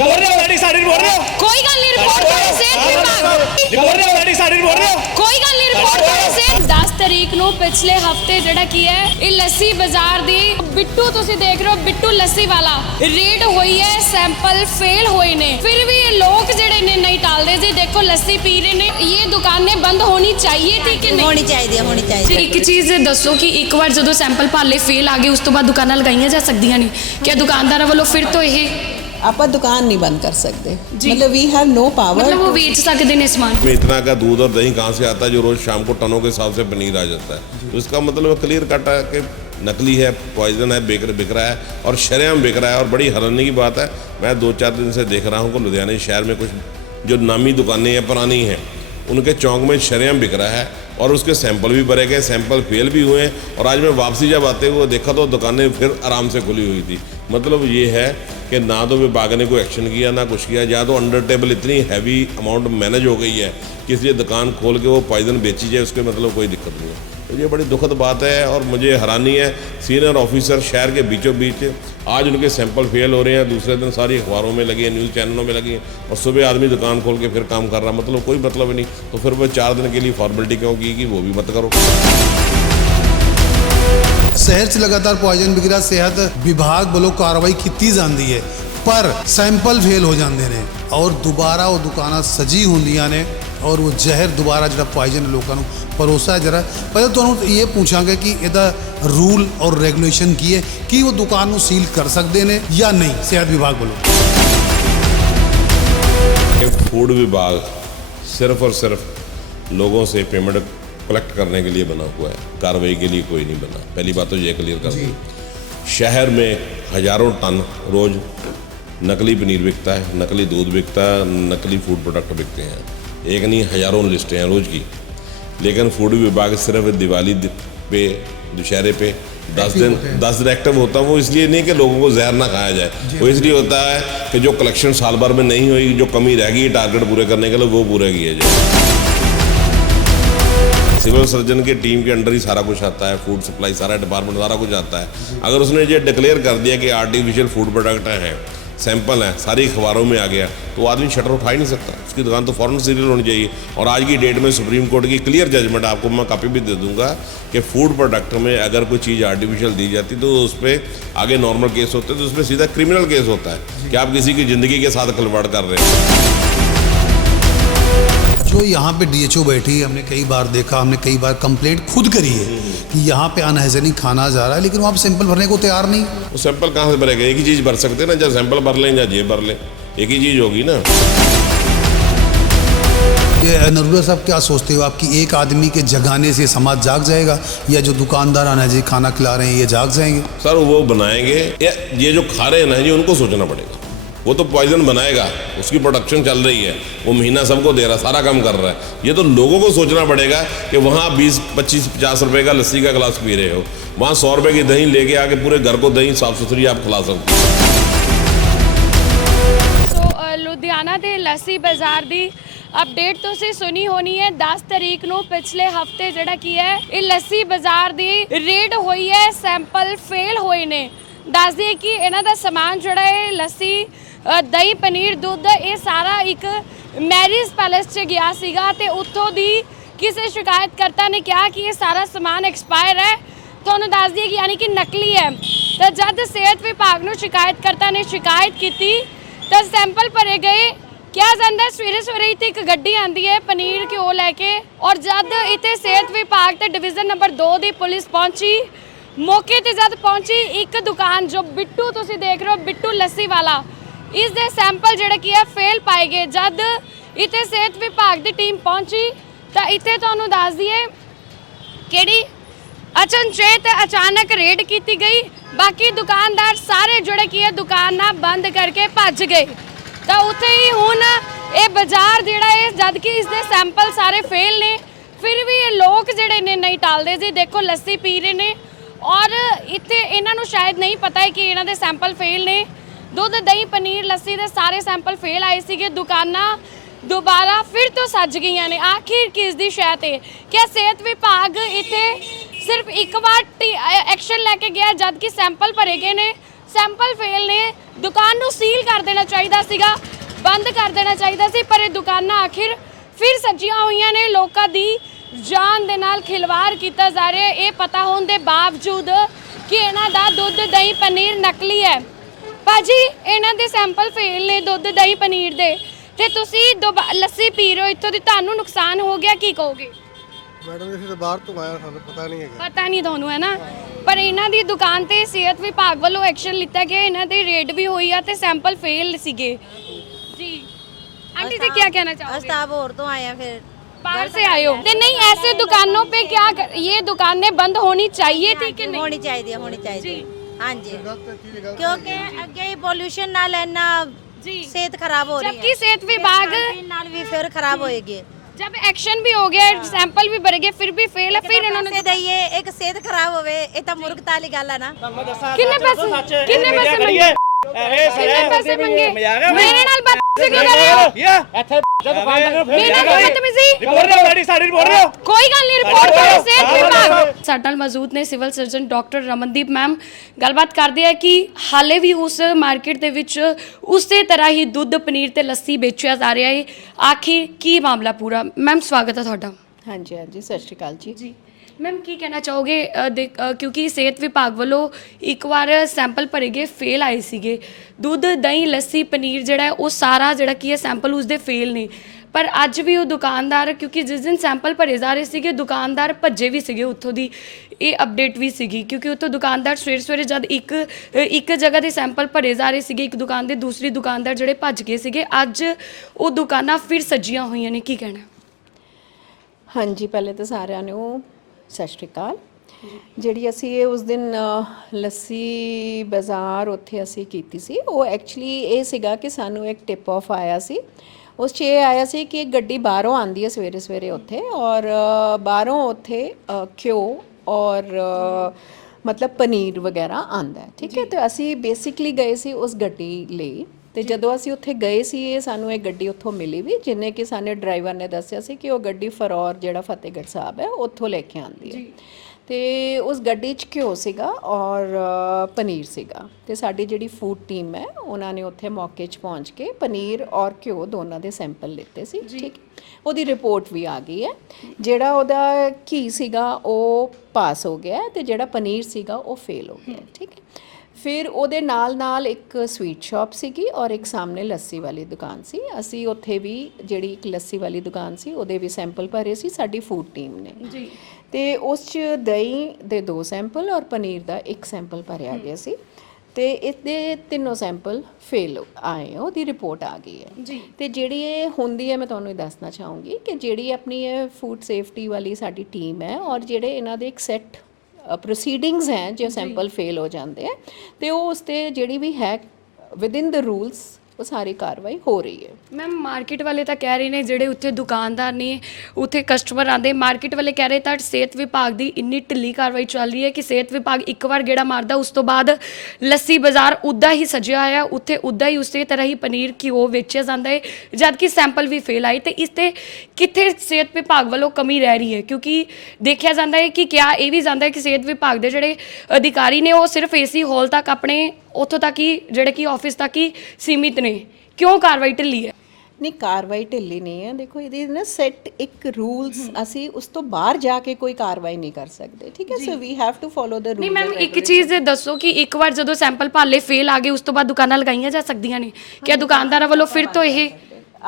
बोल रहे हो लड़ी साड़ी बोल रहे हो कोई गल नहीं रिपोर्ट करो सेहत विभाग बोल रहे हो लड़ी साड़ी बोल रहे हो कोई गल नहीं रिपोर्ट करो सेहत 10 तरीक ਨੂੰ ਪਿਛਲੇ ਹਫਤੇ ਜਿਹੜਾ ਕੀ ਹੈ ਇਹ ਲੱਸੀ ਬਾਜ਼ਾਰ ਦੀ ਬਿੱਟੂ ਤੁਸੀਂ ਦੇਖ ਰਹੇ ਹੋ ਬਿੱਟੂ ਲੱਸੀ ਵਾਲਾ ਰੇਡ ਹੋਈ ਹੈ ਸੈਂਪਲ ਫੇਲ ਹੋਏ ਨੇ ਫਿਰ भी ये लोग ਜਿਹੜੇ ਨੇ ਨਹੀਂ ਟਾਲਦੇ ਜੀ ਦੇਖੋ ਲੱਸੀ ਪੀ ਰਹੇ ਨੇ ਇਹ ਦੁਕਾਨੇ ਬੰਦ ਹੋਣੀ चाहिए थी कि नहीं ਹੋਣੀ ਚਾਹੀਦੀ ਜੀ ਇੱਕ ਚੀਜ਼ ਦੱਸੋ ਕਿ ਇੱਕ ਵਾਰ ਜਦੋਂ ਸੈਂਪਲ ਭਾਲੇ ਫੇਲ ਆ ਗਏ ਉਸ ਤੋਂ ਬਾਅਦ ਦੁਕਾਨਾਂ ਲਗਾਈਆਂ ਜਾ ਸਕਦੀਆਂ ਨਹੀਂ ਕਿ ਦੁਕਾਨਦਾਰਾਂ ਵੱਲੋਂ ਫਿਰ ਤੋਂ ਇਹ आप दुकान नहीं बंद कर सकते मतलब वी हैव नो पावर मतलब वो बेच सकते हैं सामान में इतना का दूध और दही कहाँ से आता है जो रोज़ शाम को टनों के हिसाब से पनीर आ जाता है तो इसका मतलब क्लियर कट है कि नकली है पॉइजन है बिक रहा है और शरेआम बिक रहा है और बड़ी हैरानी की बात है मैं 2-4 दिन से देख रहा हूँ कि लुधियाना शहर में कुछ जो नामी दुकानें हैं पुरानी हैं उनके चौक में शरेआम बिक रहा है और उसके सैंपल भी भरे गए सैंपल फेल भी हुए और आज मैं वापसी जब आते हुए देखा तो दुकानें फिर आराम से खुली हुई थी मतलब ये है कि ना तो विभाग ने कोई एक्शन किया ना कुछ किया या तो अंडर टेबल इतनी हैवी अमाउंट मैनेज हो गई है कि इसलिए दुकान खोल के वो पॉइजन बेची जाए उसके मतलब कोई दिक्कत नहीं है तो ये बड़ी दुखद बात है और मुझे हैरानी है सीनियर ऑफिसर शहर के बीचों बीच आज उनके सैंपल फेल हो रहे हैं दूसरे दिन सारी अखबारों में लगी है न्यूज़ चैनलों में लगी है और सुबह आदमी दुकान खोल के फिर काम कर रहा मतलब कोई मतलब नहीं तो फिर वो 4 दिन के लिए फॉर्मेलिटी क्यों की कि वो भी मत करो शहर से लगातार पॉइजन बिक रहा सेहत विभाग वालों कार्रवाई की जाती है पर सैंपल फेल हो जाते हैं और दोबारा वो दुकाना सजी होंदियां ने और वो जहर दोबारा जो पॉइजन लोगों को परोसा है जरा पहले तो ये पूछांगे कि ਇਹਦਾ रूल और रेगुलेशन की है कि वो दुकान को सील कर सकते हैं या नहीं सेहत विभाग वालों फूड विभाग सिर्फ और सिर्फ लोगों से पेमेंट कलेक्ट करने के लिए बना हुआ है कार्रवाई के लिए कोई नहीं बना पहली बात तो ये क्लियर कर दूं शहर में हज़ारों टन रोज़ नकली पनीर बिकता है नकली दूध बिकता है नकली फूड प्रोडक्ट बिकते हैं एक नहीं हज़ारों लिस्टें हैं रोज़ की लेकिन फूड विभाग सिर्फ दिवाली पे दशहरे पे 10 दिन एक्टिव होता है वो इसलिए नहीं कि लोगों को जहर ना खाया जाए वो इसलिए होता है कि जो कलेक्शन साल भर में नहीं हुई जो कमी रह गई टारगेट पूरे करने के लिए वो पूरे किए जाए सिविल सर्जन की टीम के अंडर ही सारा कुछ आता है फूड सप्लाई सारा डिपार्टमेंट सारा कुछ आता है अगर उसने ये डिक्लेयर कर दिया कि आर्टिफिशियल फूड प्रोडक्ट हैं सैंपल है सारी अखबारों में आ गया तो आदमी शटर उठा ही नहीं सकता उसकी दुकान तो फ़ौरन सीरियल होनी चाहिए और आज की डेट में सुप्रीम कोर्ट की क्लियर जजमेंट आपको मैं कॉपी भी दे दूंगा कि फूड प्रोडक्ट में अगर कोई चीज़ आर्टिफिशियल दी जाती तो उस पर आगे नॉर्मल केस होते हैं तो उस पर सीधा क्रिमिनल केस होता है कि आप किसी की ज़िंदगी के साथ खिलवाड़ कर रहे हैं जो यहाँ पे डीएचओ बैठी है हमने कई बार देखा हमने कई बार कंप्लेंट खुद करी है कि यहाँ पे अनहाइजीनिक खाना जा रहा है लेकिन वहाँ पे सैंपल भरने को तैयार नहीं वो सैंपल कहाँ से भरेगा एक ही चीज़ भर सकते हैं ना जब सैंपल भर लें या जेब भर लें एक ही चीज़ होगी ना ये नरूला साहब क्या सोचते हो आपकी एक आदमी के जगाने से समाज जाग जाएगा या जो दुकानदार अनहाइजीनिक खाना खिला रहे हैं ये जाग जाएंगे सर वो बनाएंगे ये जो खा रहे हैं ना जी उनको सोचना पड़ेगा वो तो पॉइजन बनाएगा उसकी प्रोडक्शन चल रही है वो महीना सबको दे रहा है सारा काम कर रहा है ये तो लोगों को सोचना पड़ेगा कि वहाँ 20-25-50 रुपए का लस्सी का गिलास पी रहे हो वहाँ 100 रुपए की दही लेके आके पूरे घर को दही साफ सुथरी आप खिला सकते तो लुधियाना ਦੇ ਲੱਸੀ ਬਾਜ਼ਾਰ ਦੀ ਅਪਡੇਟ ਤੁਸੀਂ ਸੁਣੀ ਹੋਣੀ ਹੈ 10 ਤਰੀਕ ਨੂੰ ਪਿਛਲੇ ਹਫਤੇ ਜਿਹੜਾ ਕੀ ਹੈ ਇਹ ਲੱਸੀ ਬਾਜ਼ਾਰ ਦੀ ਰੇਡ ਹੋਈ ਹੈ ਸੈਂਪਲ ਫੇਲ ਹੋਏ ਨੇ ਦੱਸ ਦਈਏ ਕਿ ਇਹਨਾਂ ਦਾ ਸਮਾਨ ਜਿਹੜਾ ਹੈ ਲੱਸੀ ਦਹੀਂ ਪਨੀਰ ਦੁੱਧ ਇਹ ਸਾਰਾ ਇੱਕ ਮੈਰਿਜ ਪੈਲੇਸ 'ਚ ਗਿਆ ਸੀਗਾ ਤੇ ਉੱਥੋਂ ਦੀ ਕਿਸੇ ਸ਼ਿਕਾਇਤਕਰਤਾ ਨੇ ਕਿਹਾ ਕਿ ਇਹ ਸਾਰਾ ਸਮਾਨ ਐਕਸਪਾਇਰ ਹੈ ਤੁਹਾਨੂੰ ਦੱਸ ਦਈਏ ਕਿ ਯਾਨੀ ਕਿ ਨਕਲੀ ਹੈ ਤਾਂ ਜਦ ਸਿਹਤ ਵਿਭਾਗ ਨੂੰ ਸ਼ਿਕਾਇਤਕਰਤਾ ਨੇ ਸ਼ਿਕਾਇਤ ਕੀਤੀ ਤਾਂ ਸੈਂਪਲ ਭਰੇ ਗਏ ਕਿਹਾ ਜਾਂਦਾ ਸਵੇਰੇ ਸਵੇਰੇ ਇੱਥੇ ਇੱਕ ਗੱਡੀ ਆਂਦੀ ਹੈ ਪਨੀਰ ਘਿਓ ਲੈ ਕੇ ਔਰ ਜਦ ਇੱਥੇ ਸਿਹਤ ਵਿਭਾਗ ਤੇ ਡਿਵੀਜ਼ਨ ਨੰਬਰ 2 ਦੀ ਪੁਲਿਸ ਪਹੁੰਚੀ ਮੌਕੇ ਤੇ ਜਦ ਪਹੁੰਚੀ ਇੱਕ ਦੁਕਾਨ ਜੋ ਬਿੱਟੂ ਤੁਸੀਂ ਦੇਖ ਰਹੇ ਹੋ ਬਿੱਟੂ ਲੱਸੀ ਵਾਲਾ ਇਸ ਦੇ ਸੈਂਪਲ ਜਿਹੜੇ ਕੀ ਹੈ ਫੇਲ ਪਾਏ ਗਏ ਜਦ ਇੱਥੇ ਸਿਹਤ ਵਿਭਾਗ ਦੀ ਟੀਮ ਪਹੁੰਚੀ ਤਾਂ ਇੱਥੇ ਤੁਹਾਨੂੰ ਦੱਸ ਦਈਏ ਕਿਹੜੀ ਅਚਨਚੇਤ ਅਚਾਨਕ ਰੇਡ ਕੀਤੀ ਗਈ ਬਾਕੀ ਦੁਕਾਨਦਾਰ ਸਾਰੇ ਜਿਹੜੇ ਕੀ ਹੈ ਦੁਕਾਨਾਂ ਬੰਦ ਕਰਕੇ ਭੱਜ ਗਏ ਤਾਂ ਉੱਥੇ ਹੀ ਹੁਣ ਇਹ ਬਾਜ਼ਾਰ ਜਿਹੜਾ ਹੈ ਜਦ ਕਿ ਇਸ ਦੇ ਸੈਂਪਲ ਸਾਰੇ ਫੇਲ ਨੇ ਫਿਰ ਵੀ ਇਹ ਲੋਕ ਜਿਹੜੇ ਨੇ ਨਹੀਂ ਟਾਲਦੇ ਜੀ ਦੇਖੋ ਲੱਸੀ ਪੀ ਰਹੇ ਨੇ और इत्थे इन्हां नूं शायद नहीं पता है कि इन्हां दे सैंपल फेल ने दुध दही पनीर लस्सी दे सारे सैंपल फेल आए सीगे दुकानां दोबारा फिर तो सज गई ने आखिर किस दी शय ते क्या सेहत विभाग इत्थे सिर्फ एक बार एक्शन लैके गया जबकि सैंपल भरे गए ने ਸੈਂਪਲ ਫੇਲ ਨੇ। ਦੁਕਾਨ ਨੂੰ ਸੀਲ ਕਰ ਦੇਣਾ ਚਾਹੀਦਾ ਸੀਗਾ, ਬੰਦ ਕਰ ਦੇਣਾ ਚਾਹੀਦਾ ਸੀ, ਪਰ ਇਹ ਦੁਕਾਨਾਂ ਆਖਿਰ ਫਿਰ ਸੱਜੀਆਂ ਹੋਈਆਂ ਨੇ। ਲੋਕਾਂ ਦੀ ਜਾਨ ਦੇ ਨਾਲ ਖਿਲਵਾੜ ਕੀਤਾ ਜਾ ਰਿਹਾ ਇਹ ਪਤਾ ਹੋਣ ਦੇ ਬਾਵਜੂਦ ਕਿ ਇਹਨਾਂ ਦਾ ਦੁੱਧ ਦਹੀਂ ਪਨੀਰ ਨਕਲੀ ਹੈ। ਭਾਜੀ ਇਹਨਾਂ ਦੇ ਸੈਂਪਲ ਫੇਲ ਨੇ ਦੁੱਧ ਦਹੀਂ ਪਨੀਰ ਦੇ, ਤੇ ਤੁਸੀਂ ਲੱਸੀ ਪੀ ਰਹੇ ਹੋ, ਇੱਥੋਂ ਦੀ ਤੁਹਾਨੂੰ ਨੁਕਸਾਨ ਹੋ ਗਿਆ, ਕੀ ਕਹੋਗੇ? ਮੈਡਮ ਅਸੀਂ ਤਾਂ ਬਾਹਰ ਤੋਂ ਆਇਆ, ਸਾਨੂੰ ਪਤਾ ਨਹੀਂ ਹੈਗਾ। ਪਤਾ ਨਹੀਂ ਤੁਹਾਨੂੰ, ਹੈ ਨਾ? ਪਰ ਇਹਨਾਂ ਦੀ ਦੁਕਾਨ ਤੇ ਸਿਹਤ ਵਿਭਾਗ ਵੱਲੋਂ ਐਕਸ਼ਨ ਲਿੱਤਾ ਗਿਆ, ਇਹਨਾਂ ਦੀ ਰੇਡ ਵੀ ਹੋਈ ਆ ਤੇ ਸੈਂਪਲ ਫੇਲ ਸੀਗੇ ਜੀ। आंटी जी क्या कहना चाहोगे? अस्ताब और तो आए हैं फिर बाहर से आए हो तो नहीं, ऐसे दुकानों पे क्या ये दुकानें बंद होनी चाहिए थी कि नहीं? होनी चाहिए हाँ जी, क्योंकि अगे पॉल्यूशन नाल इन्ना जी सेहत खराब हो रही जबकि है, सेहत विभाग नाल भी फिर खराब होएगी। जब एक्शन भी हो गया, सैंपल भी भर गए, फिर भी फेल है, फिर इन्होंने पैसे दईए एक सेहत खराब होवे, ये तो मूर्खता वाली गल है ना। कितने पैसे मंगे? कितने पैसे मंगे? मेरे नाल बदतमीजी क्यों कर रहे हो? मेरे नाल बदतमीजी कोई गल नहीं, रिपोर्ट करो सेहत विभाग। ਸਾਡੇ ਨਾਲ ਮੌਜੂਦ ਨੇ civil surgeon doctor Ramandeep ma'am. ਗੱਲਬਾਤ ਕਰਦੇ ਆ ਕਿ ਹਾਲੇ ਵੀ ਉਸ ਮਾਰਕੀਟ ਦੇ ਵਿੱਚ ਉਸੇ ਤਰ੍ਹਾਂ ਹੀ ਦੁੱਧ ਪਨੀਰ ਤੇ ਲੱਸੀ ਵੇਚਿਆ ਜਾ ਰਿਹਾ ਹੈ। ਆਖਿਰ ਕੀ ਮਾਮਲਾ ਪੂਰਾ? ਮੈਮ ਸਵਾਗਤ ਹੈ ਤੁਹਾਡਾ। ਹਾਂਜੀ ਹਾਂਜੀ, ਸਤਿ ਸ਼੍ਰੀ ਅਕਾਲ ਜੀ। ਜੀ ਮੈਮ ਕੀ ਕਹਿਣਾ ਚਾਹੋਗੇ? ਕਿਉਂਕਿ ਸਿਹਤ ਵਿਭਾਗ ਵੱਲੋਂ ਇੱਕ ਵਾਰ ਸੈਂਪਲ ਭਰੇ ਗਏ, ਫੇਲ ਆਏ ਸੀਗੇ। ਦੁੱਧ ਦਹੀਂ ਲੱਸੀ ਪਨੀਰ ਜਿਹੜਾ ਹੈ ਉਹ ਸਾਰਾ ਜਿਹੜਾ ਕੀ ਹੈ ਸੈਂਪਲ ਉਸਦੇ ਫੇਲ ਨੇ, ਪਰ ਅੱਜ ਵੀ ਉਹ ਦੁਕਾਨਦਾਰ, ਕਿਉਂਕਿ ਜਿਸ ਦਿਨ ਸੈਂਪਲ ਭਰੇ ਜਾ ਰਹੇ ਸੀਗੇ ਦੁਕਾਨਦਾਰ ਭੱਜੇ ਵੀ ਸੀਗੇ ਉੱਥੋਂ ਦੀ, ਇਹ ਅਪਡੇਟ ਵੀ ਸੀਗੀ ਕਿਉਂਕਿ ਉੱਥੋਂ ਦੁਕਾਨਦਾਰ ਸਵੇਰੇ ਜਦ ਇੱਕ ਜਗ੍ਹਾ ਦੇ ਸੈਂਪਲ ਭਰੇ ਜਾ ਰਹੇ ਸੀਗੇ ਇੱਕ ਦੁਕਾਨ ਦੇ, ਦੂਸਰੀ ਦੁਕਾਨਦਾਰ ਜਿਹੜੇ ਭੱਜ ਗਏ ਸੀਗੇ। ਅੱਜ ਉਹ ਦੁਕਾਨਾਂ ਫਿਰ ਸੱਜੀਆਂ ਹੋਈਆਂ ਨੇ, ਕੀ ਕਹਿਣਾ? ਹਾਂਜੀ, ਪਹਿਲੇ ਤਾਂ ਸਾਰਿਆਂ ਨੂੰ ਸਤਿ ਸ਼੍ਰੀ ਅਕਾਲ। ਜਿਹੜੀ ਅਸੀਂ ਇਹ ਉਸ ਦਿਨ ਲੱਸੀ ਬਾਜ਼ਾਰ ਉੱਥੇ ਅਸੀਂ ਕੀਤੀ ਸੀ, ਉਹ ਐਕਚੁਅਲੀ ਇਹ ਸੀਗਾ ਕਿ ਸਾਨੂੰ ਇੱਕ ਟਿਪ ਆਫ ਆਇਆ ਸੀ। ਉਸ 'ਚ ਇਹ ਆਇਆ ਸੀ ਕਿ ਇੱਕ ਗੱਡੀ ਬਾਹਰੋਂ ਆਉਂਦੀ ਹੈ ਸਵੇਰੇ ਉੱਥੇ, ਔਰ ਬਾਹਰੋਂ ਉੱਥੇ ਘਿਓ ਔਰ ਮਤਲਬ ਪਨੀਰ ਵਗੈਰਾ ਆਉਂਦਾ ਹੈ, ਠੀਕ ਹੈ। ਤੇ ਅਸੀਂ ਬੇਸਿਕਲੀ ਗਏ ਸੀ ਉਸ ਗੱਡੀ ਲਈ, ਤੇ ਜਦੋਂ ਅਸੀਂ ਉੱਥੇ ਗਏ ਸੀ ਇਹ ਸਾਨੂੰ ਇਹ ਗੱਡੀ ਉੱਥੋਂ ਮਿਲੀ ਵੀ, ਜਿਹਨੇ ਕਿ ਸਾਨੂੰ ਡਰਾਈਵਰ ਨੇ ਦੱਸਿਆ ਸੀ ਕਿ ਉਹ ਗੱਡੀ ਫਰੌਰ ਜਿਹੜਾ ਫਤਿਹਗੜ੍ਹ ਸਾਹਿਬ ਹੈ ਉੱਥੋਂ ਲੈ ਕੇ ਆਉਂਦੀ ਹੈ। ਤੇ ਉਸ ਗੱਡੀ 'ਚ ਘਿਓ ਸੀਗਾ ਔਰ ਪਨੀਰ ਸੀਗਾ, ਤੇ ਸਾਡੀ ਜਿਹੜੀ ਫੂਡ ਟੀਮ ਹੈ ਉਹਨਾਂ ਨੇ ਉੱਥੇ ਮੌਕੇ 'ਚ ਪਹੁੰਚ ਕੇ ਪਨੀਰ ਔਰ ਘਿਓ ਦੋਨਾਂ ਦੇ ਸੈਂਪਲ ਲਿੱਤੇ ਸੀ, ਠੀਕ। ਉਹਦੀ ਰਿਪੋਰਟ ਵੀ ਆ ਗਈ ਹੈ। ਜਿਹੜਾ ਉਹਦਾ ਘੀ ਸੀਗਾ ਉਹ ਪਾਸ ਹੋ ਗਿਆ ਤੇ ਜਿਹੜਾ ਪਨੀਰ ਸੀਗਾ ਉਹ ਫੇਲ ਹੋ ਗਿਆ, ਠੀਕ ਹੈ। ਫਿਰ ਉਹਦੇ ਨਾਲ ਇੱਕ ਸਵੀਟ ਸ਼ਾਪ ਸੀਗੀ ਔਰ ਇੱਕ ਸਾਹਮਣੇ ਲੱਸੀ ਵਾਲੀ ਦੁਕਾਨ ਸੀ। ਅਸੀਂ ਉੱਥੇ ਵੀ ਜਿਹੜੀ ਇੱਕ ਲੱਸੀ ਵਾਲੀ ਦੁਕਾਨ ਸੀ ਉਹਦੇ ਵੀ ਸੈਂਪਲ ਭਰੇ ਸੀ ਸਾਡੀ ਫੂਡ ਟੀਮ ਨੇ ਜੀ। ਤੇ ਉਸ 'ਚ ਦਹੀਂ ਦੇ 2 ਸੈਂਪਲ ਔਰ ਪਨੀਰ ਦਾ 1 ਸੈਂਪਲ ਭਰਿਆ ਗਿਆ ਸੀ, ਤੇ ਇਹਦੇ ਤਿੰਨੋਂ ਸੈਂਪਲ ਫੇਲ ਆਏ, ਉਹਦੀ ਰਿਪੋਰਟ ਆ ਗਈ ਹੈ ਜੀ। ਤੇ ਜਿਹੜੀ ਇਹ ਹੁੰਦੀ ਹੈ, ਮੈਂ ਤੁਹਾਨੂੰ ਇਹ ਦੱਸਣਾ ਚਾਹੂੰਗੀ ਕਿ ਜਿਹੜੀ ਆਪਣੀ ਇਹ ਫੂਡ ਸੇਫਟੀ ਵਾਲੀ ਸਾਡੀ ਟੀਮ ਹੈ ਔਰ ਜਿਹੜੇ ਇਹਨਾਂ ਦੇ ਇੱਕ ਸੈੱਟ ਪ੍ਰੋਸੀਡਿੰਗਸ ਹੈ ਜੇ ਸੈਂਪਲ ਫੇਲ ਹੋ ਜਾਂਦੇ ਹੈ, ਤੇ ਉਹ ਉਸ 'ਤੇ ਜਿਹੜੀ ਵੀ ਹੈ ਵਿਦਿਨ ਦ ਰੂਲਸ ਉਹ ਸਾਰੀ ਕਾਰਵਾਈ ਹੋ ਰਹੀ ਹੈ। ਮੈਮ ਮਾਰਕੀਟ ਵਾਲੇ ਤਾਂ ਕਹਿ ਰਹੇ ਨੇ, ਜਿਹੜੇ ਉੱਥੇ ਦੁਕਾਨਦਾਰ ਨੇ ਉੱਥੇ ਕਸਟਮਰ ਆਉਂਦੇ, ਮਾਰਕੀਟ ਵਾਲੇ ਕਹਿ ਰਹੇ ਤਾਂ ਸਿਹਤ ਵਿਭਾਗ ਦੀ ਇੰਨੀ ਢਿੱਲੀ ਕਾਰਵਾਈ ਚੱਲ ਰਹੀ ਹੈ ਕਿ ਸਿਹਤ ਵਿਭਾਗ ਇੱਕ ਵਾਰ ਗੇੜਾ ਮਾਰਦਾ, ਉਸ ਤੋਂ ਬਾਅਦ ਲੱਸੀ ਬਾਜ਼ਾਰ ਉੱਦਾਂ ਹੀ ਸਜਿਆ ਹੋਇਆ, ਉੱਥੇ ਉੱਦਾਂ ਹੀ ਉਸੇ ਤਰ੍ਹਾਂ ਹੀ ਪਨੀਰ ਘਿਓ ਵੇਚਿਆ ਜਾਂਦਾ ਹੈ, ਜਦ ਕਿ ਸੈਂਪਲ ਵੀ ਫੇਲ ਆਏ। ਤੇ ਇਸ 'ਤੇ ਕਿੱਥੇ ਸਿਹਤ ਵਿਭਾਗ ਵੱਲੋਂ ਕਮੀ ਰਹਿ ਰਹੀ ਹੈ? ਕਿਉਂਕਿ ਦੇਖਿਆ ਜਾਂਦਾ ਹੈ ਕਿ ਕਿਹਾ ਇਹ ਵੀ ਜਾਂਦਾ ਹੈ ਕਿ ਸਿਹਤ ਵਿਭਾਗ ਦੇ ਜਿਹੜੇ ਅਧਿਕਾਰੀ ਨੇ ਉਹ ਸਿਰਫ ਏਸੀ ਹਾਲ ਤੱਕ ਆਪਣੇ ਉੱਥੋਂ ਤੱਕ ਹੀ ਜਿਹੜੇ ਕਿ ਆਫਿਸ ਤੱਕ ਹੀ ਸੀਮਿਤ ਨੇ। ਕਿਉਂ ਕਾਰਵਾਈ ਢਿੱਲੀ ਹੈ? ਨਹੀਂ, ਕਾਰਵਾਈ ਢਿੱਲੀ ਨਹੀਂ ਹੈ। ਦੇਖੋ ਇਹਦੇ ਨਾ ਸੈੱਟ ਇੱਕ ਰੂਲਸ, ਅਸੀਂ ਉਸ ਤੋਂ ਬਾਹਰ ਜਾ ਕੇ ਕੋਈ ਕਾਰਵਾਈ ਨਹੀਂ ਕਰ ਸਕਦੇ, ਠੀਕ ਹੈ। So we have to follow the rule. ਨਹੀਂ ਮੈਮ, ਇੱਕ ਚੀਜ਼ ਦੱਸੋ ਕਿ ਇੱਕ ਵਾਰ ਜਦੋਂ ਸੈਂਪਲ ਭਾਲੇ ਫੇਲ ਆ ਗਏ ਉਸ ਤੋਂ ਬਾਅਦ ਦੁਕਾਨਾਂ ਲਗਾਈਆਂ ਜਾ ਸਕਦੀਆਂ ਨੇ? ਕਿ ਦੁਕਾਨਦਾਰਾਂ ਵੱਲੋਂ ਫਿਰ ਤੋਂ ਇਹ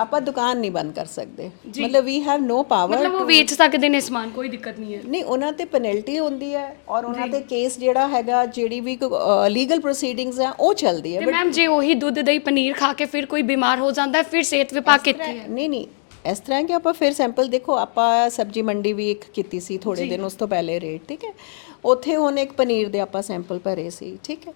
ਆਪਾਂ ਦੁਕਾਨ ਨਹੀਂ ਬੰਦ ਕਰ ਸਕਦੇ, ਮਤਲਬ ਵੀ ਹੈਵ ਨੋ ਪਾਵਰ, ਮਤਲਬ ਉਹ ਵੇਚ ਸਕਦੇ ਨੇ ਸਮਾਨ, ਕੋਈ ਦਿੱਕਤ ਨਹੀਂ ਹੈ? ਨਹੀਂ, ਉਹਨਾਂ ਤੇ ਪੈਨਲਟੀ ਹੁੰਦੀ ਹੈ ਔਰ ਉਹਨਾਂ ਤੇ ਕੇਸ ਜਿਹੜਾ ਹੈਗਾ, ਜਿਹੜੀ ਵੀ ਲੀਗਲ ਪ੍ਰੋਸੀਡਿੰਗਸ ਹੈ ਉਹ ਚੱਲਦੀ ਹੈ। ਤੇ ਮੈਮ ਜੇ ਉਹੀ ਦੁੱਧ ਦਹੀਂ ਪਨੀਰ ਖਾ ਕੇ ਫਿਰ ਕੋਈ ਬਿਮਾਰ ਹੋ ਜਾਂਦਾ ਫਿਰ ਸਿਹਤ ਵਿਭਾਗ ਕਿੱਥੇ ਹੈ? ਨਹੀਂ, ਇਸ ਤਰ੍ਹਾਂ ਕਿ ਆਪਾਂ ਫਿਰ ਸੈਂਪਲ ਦੇਖੋ, ਆਪਾਂ ਸਬਜ਼ੀ ਮੰਡੀ ਵੀ ਇੱਕ ਕੀਤੀ ਸੀ ਥੋੜੇ ਦਿਨ ਉਸ ਤੋਂ ਪਹਿਲੇ ਰੇਟ, ਠੀਕ ਹੈ। ਉੱਥੇ ਹੁਣ ਇੱਕ ਪਨੀਰ ਦੇ ਆਪਾਂ ਸੈਂਪਲ ਭਰੇ ਸੀ, ਠੀਕ ਹੈ।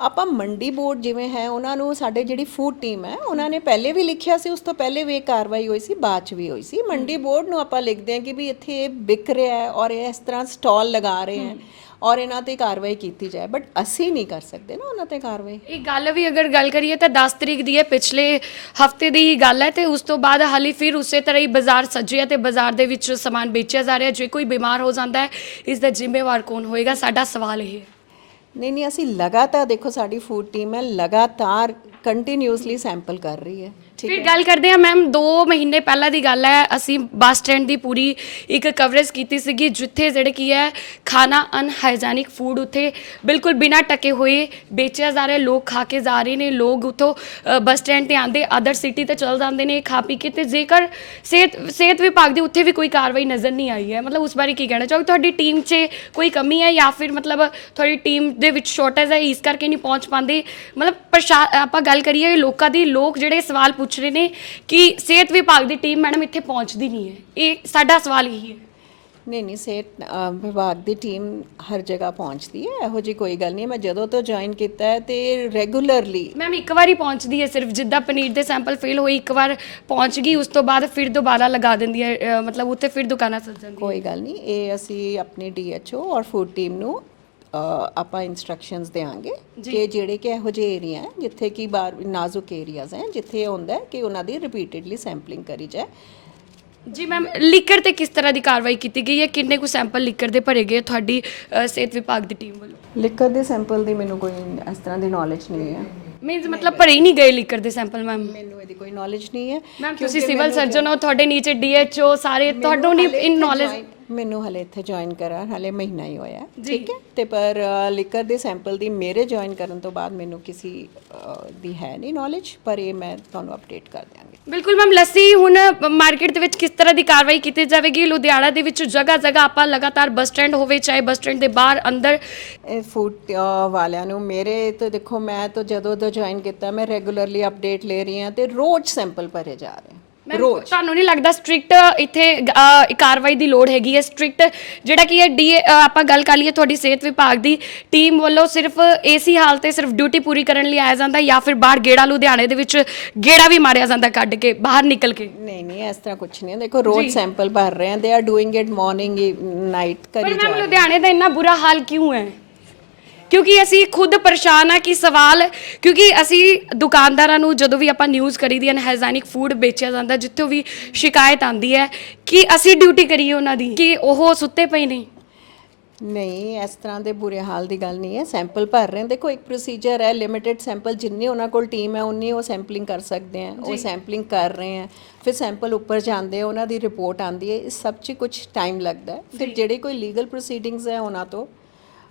ਆਪਾਂ ਮੰਡੀ ਬੋਰਡ ਜਿਵੇਂ ਹੈ ਉਹਨਾਂ ਨੂੰ, ਸਾਡੇ ਜਿਹੜੀ ਫੂਡ ਟੀਮ ਹੈ ਉਹਨਾਂ ਨੇ ਪਹਿਲੇ ਵੀ ਲਿਖਿਆ ਸੀ, ਉਸ ਤੋਂ ਪਹਿਲੇ ਵੀ ਕਾਰਵਾਈ ਹੋਈ ਸੀ, ਬਾਅਦ 'ਚ ਵੀ ਹੋਈ ਸੀ। ਮੰਡੀ ਬੋਰਡ ਨੂੰ ਆਪਾਂ ਲਿਖਦੇ ਹਾਂ ਕਿ ਵੀ ਇੱਥੇ ਇਹ ਵਿਕ ਰਿਹਾ ਹੈ ਔਰ ਇਹ ਇਸ ਤਰ੍ਹਾਂ ਸਟਾਲ ਲਗਾ ਰਹੇ ਹੈ ਔਰ ਇਹਨਾਂ ਤੇ ਕਾਰਵਾਈ ਕੀਤੀ ਜਾਏ, ਬਟ ਅਸੀਂ ਨਹੀਂ ਕਰ ਸਕਦੇ ਨਾ ਉਹਨਾਂ ਤੇ ਕਾਰਵਾਈ। ਇਹ ਗੱਲ ਵੀ ਅਗਰ ਗੱਲ ਕਰੀਏ ਤਾਂ 10 ਤਰੀਕ ਦੀ ਹੈ, ਪਿਛਲੇ ਹਫਤੇ ਦੀ ਹੀ ਗੱਲ ਹੈ, ਤੇ ਉਸ ਤੋਂ ਬਾਅਦ ਹਾਲੇ ਫਿਰ ਉਸੇ ਤਰ੍ਹਾਂ ਹੀ ਬਾਜ਼ਾਰ ਸੱਜਿਆ ਤੇ ਬਾਜ਼ਾਰ ਦੇ ਵਿੱਚ ਸਮਾਨ ਵੇਚਿਆ ਜਾ ਰਿਹਾ। ਜੇ ਕੋਈ ਬਿਮਾਰ ਹੋ ਜਾਂਦਾ ਹੈ ਇਸ ਦਾ ਜ਼ਿੰਮੇਵਾਰ ਕੌਣ ਹੋਏਗਾ? ਸਾਡਾ ਸਵਾਲ ਇਹ ਹੈ। ਨਹੀਂ ਅਸੀਂ ਲਗਾਤਾਰ ਦੇਖੋ ਸਾਡੀ ਫੂਡ ਟੀਮ ਹੈ ਲਗਾਤਾਰ ਕੰਟੀਨਿਊਸਲੀ ਸੈਂਪਲ ਕਰ ਰਹੀ ਹੈ ਠੀਕ ਫਿਰ ਗੱਲ ਕਰਦੇ ਹਾਂ ਮੈਮ 2 ਮਹੀਨੇ ਪਹਿਲਾਂ ਦੀ ਗੱਲ ਹੈ ਅਸੀਂ ਬੱਸ ਸਟੈਂਡ ਦੀ ਪੂਰੀ ਇੱਕ ਕਵਰੇਜ ਕੀਤੀ ਸੀਗੀ ਜਿੱਥੇ ਜਿਹੜੇ ਕੀ ਹੈ ਖਾਣਾ ਅਨਹਾਈਜੈਨਿਕ ਫੂਡ ਉੱਥੇ ਬਿਲਕੁਲ ਬਿਨਾਂ ਟਕੇ ਹੋਏ ਵੇਚਿਆ ਜਾ ਰਿਹਾ ਲੋਕ ਖਾ ਕੇ ਜਾ ਰਹੇ ਨੇ ਲੋਕ ਉੱਥੋਂ ਬੱਸ ਸਟੈਂਡ ਤੇ ਆਉਂਦੇ ਅਦਰ ਸਿਟੀ ਤੇ ਚਲ ਜਾਂਦੇ ਨੇ ਖਾ ਪੀ ਕੇ ਤੇ ਜੇਕਰ ਸਿਹਤ ਵਿਭਾਗ ਦੀ ਉੱਥੇ ਵੀ ਕੋਈ ਕਾਰਵਾਈ ਨਜ਼ਰ ਨਹੀਂ ਆਈ ਹੈ ਮਤਲਬ ਉਸ ਬਾਰੇ ਕੀ ਕਹਿਣਾ ਚਾਹੋਗੇ ਤੁਹਾਡੀ ਟੀਮ 'ਚ ਕੋਈ ਕਮੀ ਹੈ ਜਾਂ ਫਿਰ ਮਤਲਬ ਤੁਹਾਡੀ ਟੀਮ ਦੇ ਵਿੱਚ ਸ਼ਾਰਟੇਜ ਹੈ ਇਸ ਕਰਕੇ ਨਹੀਂ ਪਹੁੰਚ ਪਾਉਂਦੇ ਮਤਲਬ ਆਪਾਂ ਗੱਲ ਕਰੀਏ ਲੋਕਾਂ ਦੀ ਲੋਕ ਜਿਹੜੇ ਸਵਾਲ ਪੁੱਛ ਰਹੇ ਨੇ ਕਿ ਸਿਹਤ ਵਿਭਾਗ ਦੀ ਟੀਮ ਮੈਡਮ ਇੱਥੇ ਪਹੁੰਚਦੀ ਨਹੀਂ ਹੈ ਇਹ ਸਾਡਾ ਸਵਾਲ ਇਹੀ ਹੈ ਨਹੀਂ ਸਿਹਤ ਵਿਭਾਗ ਦੀ ਟੀਮ ਹਰ ਜਗ੍ਹਾ ਪਹੁੰਚਦੀ ਹੈ ਇਹੋ ਜੀ ਕੋਈ ਗੱਲ ਨਹੀਂ ਮੈਂ ਜਦੋਂ ਤੋਂ ਜੁਆਇਨ ਕੀਤਾ ਹੈ ਤੇ ਰੈਗੂਲਰਲੀ ਮੈਮ ਇੱਕ ਵਾਰ ਹੀ ਪਹੁੰਚਦੀ ਹੈ ਸਿਰਫ ਜਿੱਦਾਂ ਪਨੀਰ ਦੇ ਸੈਂਪਲ ਫੇਲ ਹੋਈ ਇੱਕ ਵਾਰ ਪਹੁੰਚ ਗਈ ਉਸ ਤੋਂ ਬਾਅਦ ਫਿਰ ਦੁਬਾਰਾ ਲਗਾ ਦਿੰਦੀ ਹੈ ਮਤਲਬ ਉੱਥੇ ਫਿਰ ਦੁਕਾਨਾਂ ਸੱਜ ਜਾਂਦੀਆਂ ਕੋਈ ਗੱਲ ਨਹੀਂ ਇਹ ਅਸੀਂ ਆਪਣੀ ਡੀਐਚਓ ਔਰ ਫੂਡ ਟੀਮ ਨੂੰ ਆਪਾਂ ਇਨਸਟਰਕਸ਼ਨਸ ਦੇਵਾਂਗੇ ਕਿ ਜਿਹੜੇ ਕਿ ਇਹੋ ਜਿਹੇ ਏਰੀਆ ਹੈ ਜਿੱਥੇ ਕਿ ਨਾਜ਼ੁਕ ਏਰੀਆਜ਼ ਹੈ ਜਿੱਥੇ ਇਹ ਹੁੰਦਾ ਕਿ ਉਹਨਾਂ ਦੀ ਰਿਪੀਟਡਲੀ ਸੈਂਪਲਿੰਗ ਕਰੀ ਜਾਏ ਜੀ ਮੈਮ ਲੀਕਰ ਤੇ ਕਿਸ ਤਰ੍ਹਾਂ ਦੀ ਕਾਰਵਾਈ ਕੀਤੀ ਗਈ ਹੈ ਕਿੰਨੇ ਕੁ ਸੈਂਪਲ ਲੀਕਰ ਦੇ ਭਰੇ ਗਏ ਤੁਹਾਡੀ ਸਿਹਤ ਵਿਭਾਗ ਦੀ ਟੀਮ ਵੱਲੋਂ ਲਿਕਰ ਦੇ ਸੈਂਪਲ ਦੀ ਮੈਨੂੰ ਕੋਈ ਇਸ ਤਰ੍ਹਾਂ ਦੀ ਨੌਲੇਜ ਨਹੀਂ ਹੈ ਮੀਨਸ ਮਤਲਬ ਭਰੇ ਹੀ ਨਹੀਂ ਗਏ ਲੀਕਰ ਦੇ ਸੈਂਪਲ ਮੈਮ ਮੈਨੂੰ ਇਹਦੀ ਕੋਈ ਨੌਲੇਜ ਨਹੀਂ ਹੈ ਮੈਮ ਤੁਸੀਂ ਸਿਵਲ ਸਰਜਨ ਹੋ ਤੁਹਾਡੇ ਨੀਚੇ ਡੀਐਚਓ ਸਾਰੇ ਤੁਹਾਨੂੰ ਨਹੀਂ ਇਨ ਨੌਲੇਜ ਮੈਨੂੰ ਹਲੇ ਇੱਥੇ ਜੁਆਇਨ ਕਰਾ ਹਲੇ ਮਹੀਨਾ ਹੀ ਹੋਇਆ ਠੀਕ ਹੈ ਤੇ ਪਰ ਲਿਕਰ ਦੇ ਸੈਂਪਲ ਦੀ ਮੇਰੇ ਜੁਆਇਨ ਕਰਨ ਤੋਂ ਬਾਅਦ ਮੈਨੂੰ ਕਿਸੇ ਦੀ ਹੈ ਨਹੀਂ ਨੌਲੇਜ ਪਰ ਇਹ ਮੈਂ ਤੁਹਾਨੂੰ ਅਪਡੇਟ ਕਰ ਦਿਆਂਗੀ ਬਿਲਕੁਲ ਮੈਮ ਲੱਸੀ ਹੁਣ ਮਾਰਕੀਟ ਦੇ ਵਿੱਚ ਕਿਸ ਤਰ੍ਹਾਂ ਦੀ ਕਾਰਵਾਈ ਕੀਤੀ ਜਾਵੇਗੀ ਲੁਧਿਆਣਾ ਦੇ ਵਿੱਚ ਜਗ੍ਹਾ ਆਪਾਂ ਲਗਾਤਾਰ ਬੱਸ ਸਟੈਂਡ ਹੋਵੇ ਚਾਹੇ ਬੱਸ ਸਟੈਂਡ ਦੇ ਬਾਹਰ ਅੰਦਰ ਇਹ ਫੂਡ ਵਾਲਿਆਂ ਨੂੰ ਮੇਰੇ ਤਾਂ ਦੇਖੋ ਮੈਂ ਤਾਂ ਜਦੋਂ ਦਾ ਜੁਆਇਨ ਕੀਤਾ ਮੈਂ ਰੈਗੂਲਰਲੀ ਅਪਡੇਟ ਲੈ ਰਹੀ ਹਾਂ ਤੇ ਰੋਜ਼ ਸੈਂਪਲ ਭਰੇ ਜਾ ਰਹੇ ਰੋਜ਼ ਤੁਹਾਨੂੰ ਨਹੀਂ ਲੱਗਦਾ ਸਟ੍ਰਿਕਟ ਇੱਥੇ ਕਾਰਵਾਈ ਦੀ ਲੋੜ ਹੈਗੀ ਹੈ ਸਟ੍ਰਿਕਟ ਜਿਹੜਾ ਕੀ ਹੈ ਆਪਾਂ ਗੱਲ ਕਰ ਲਈਏ ਤੁਹਾਡੀ ਸਿਹਤ ਵਿਭਾਗ ਦੀ ਟੀਮ ਵੱਲੋਂ ਸਿਰਫ ਏਸੀ ਹਾਲ ਤੇ ਸਿਰਫ ਡਿਊਟੀ ਪੂਰੀ ਕਰਨ ਲਈ ਆਇਆ ਜਾਂਦਾ ਜਾਂ ਫਿਰ ਬਾਹਰ ਗੇੜਾ ਲੁਧਿਆਣੇ ਦੇ ਵਿੱਚ ਗੇੜਾ ਵੀ ਮਾਰਿਆ ਜਾਂਦਾ ਕੱਢ ਕੇ ਬਾਹਰ ਨਿਕਲ ਕੇ ਨਹੀਂ ਇਸ ਤਰ੍ਹਾਂ ਕੁਝ ਨਹੀਂ ਹੈ ਦੇਖੋ ਰੋਜ਼ ਸੈਂਪਲ ਭਰ ਰਹੇ ਆ they are doing it morning night ਕਰੀ ਜਾ ਰਹੇ ਲੁਧਿਆਣੇ ਦਾ ਇੰਨਾ ਬੁਰਾ ਹਾਲ ਕਿਉਂ ਹੈ ਕਿਉਂਕਿ ਅਸੀਂ ਖੁਦ ਪਰੇਸ਼ਾਨ ਆ ਕਿ ਸਵਾਲ ਕਿਉਂਕਿ ਅਸੀਂ ਦੁਕਾਨਦਾਰਾਂ ਨੂੰ ਜਦੋਂ ਵੀ ਆਪਾਂ ਨਿਊਜ਼ ਕਰੀਦੀ ਅਨਹਾਈਜੈਨਿਕ ਫੂਡ ਵੇਚਿਆ ਜਾਂਦਾ ਜਿੱਥੋਂ ਵੀ ਸ਼ਿਕਾਇਤ ਆਉਂਦੀ ਹੈ ਕਿ ਅਸੀਂ ਡਿਊਟੀ ਕਰੀਏ ਉਹਨਾਂ ਦੀ ਕਿ ਉਹ ਸੁੱਤੇ ਪਏ ਨਹੀਂ ਇਸ ਤਰ੍ਹਾਂ ਦੇ ਬੁਰੇ ਹਾਲ ਦੀ ਗੱਲ ਨਹੀਂ ਹੈ ਸੈਂਪਲ ਭਰ ਰਹੇ ਦੇਖੋ ਇੱਕ ਪ੍ਰੋਸੀਜਰ ਹੈ ਲਿਮਿਟਿਡ ਸੈਂਪਲ ਜਿੰਨੇ ਉਹਨਾਂ ਕੋਲ ਟੀਮ ਹੈ ਉਨੀ ਉਹ ਸੈਂਪਲਿੰਗ ਕਰ ਸਕਦੇ ਆ ਉਹ ਸੈਂਪਲਿੰਗ ਕਰ ਰਹੇ ਆ ਫਿਰ ਸੈਂਪਲ ਉੱਪਰ ਜਾਂਦੇ ਆ ਉਹਨਾਂ ਦੀ ਰਿਪੋਰਟ ਆਉਂਦੀ ਹੈ ਇਸ ਸਭ 'ਚ ਕੁਝ ਟਾਈਮ ਲੱਗਦਾ ਹੈ ਫਿਰ ਜਿਹੜੇ ਕੋਈ ਲੀਗਲ ਪ੍ਰੋਸੀਡਿੰਗਸ ਹੈ ਉਹਨਾਂ ਤੋਂ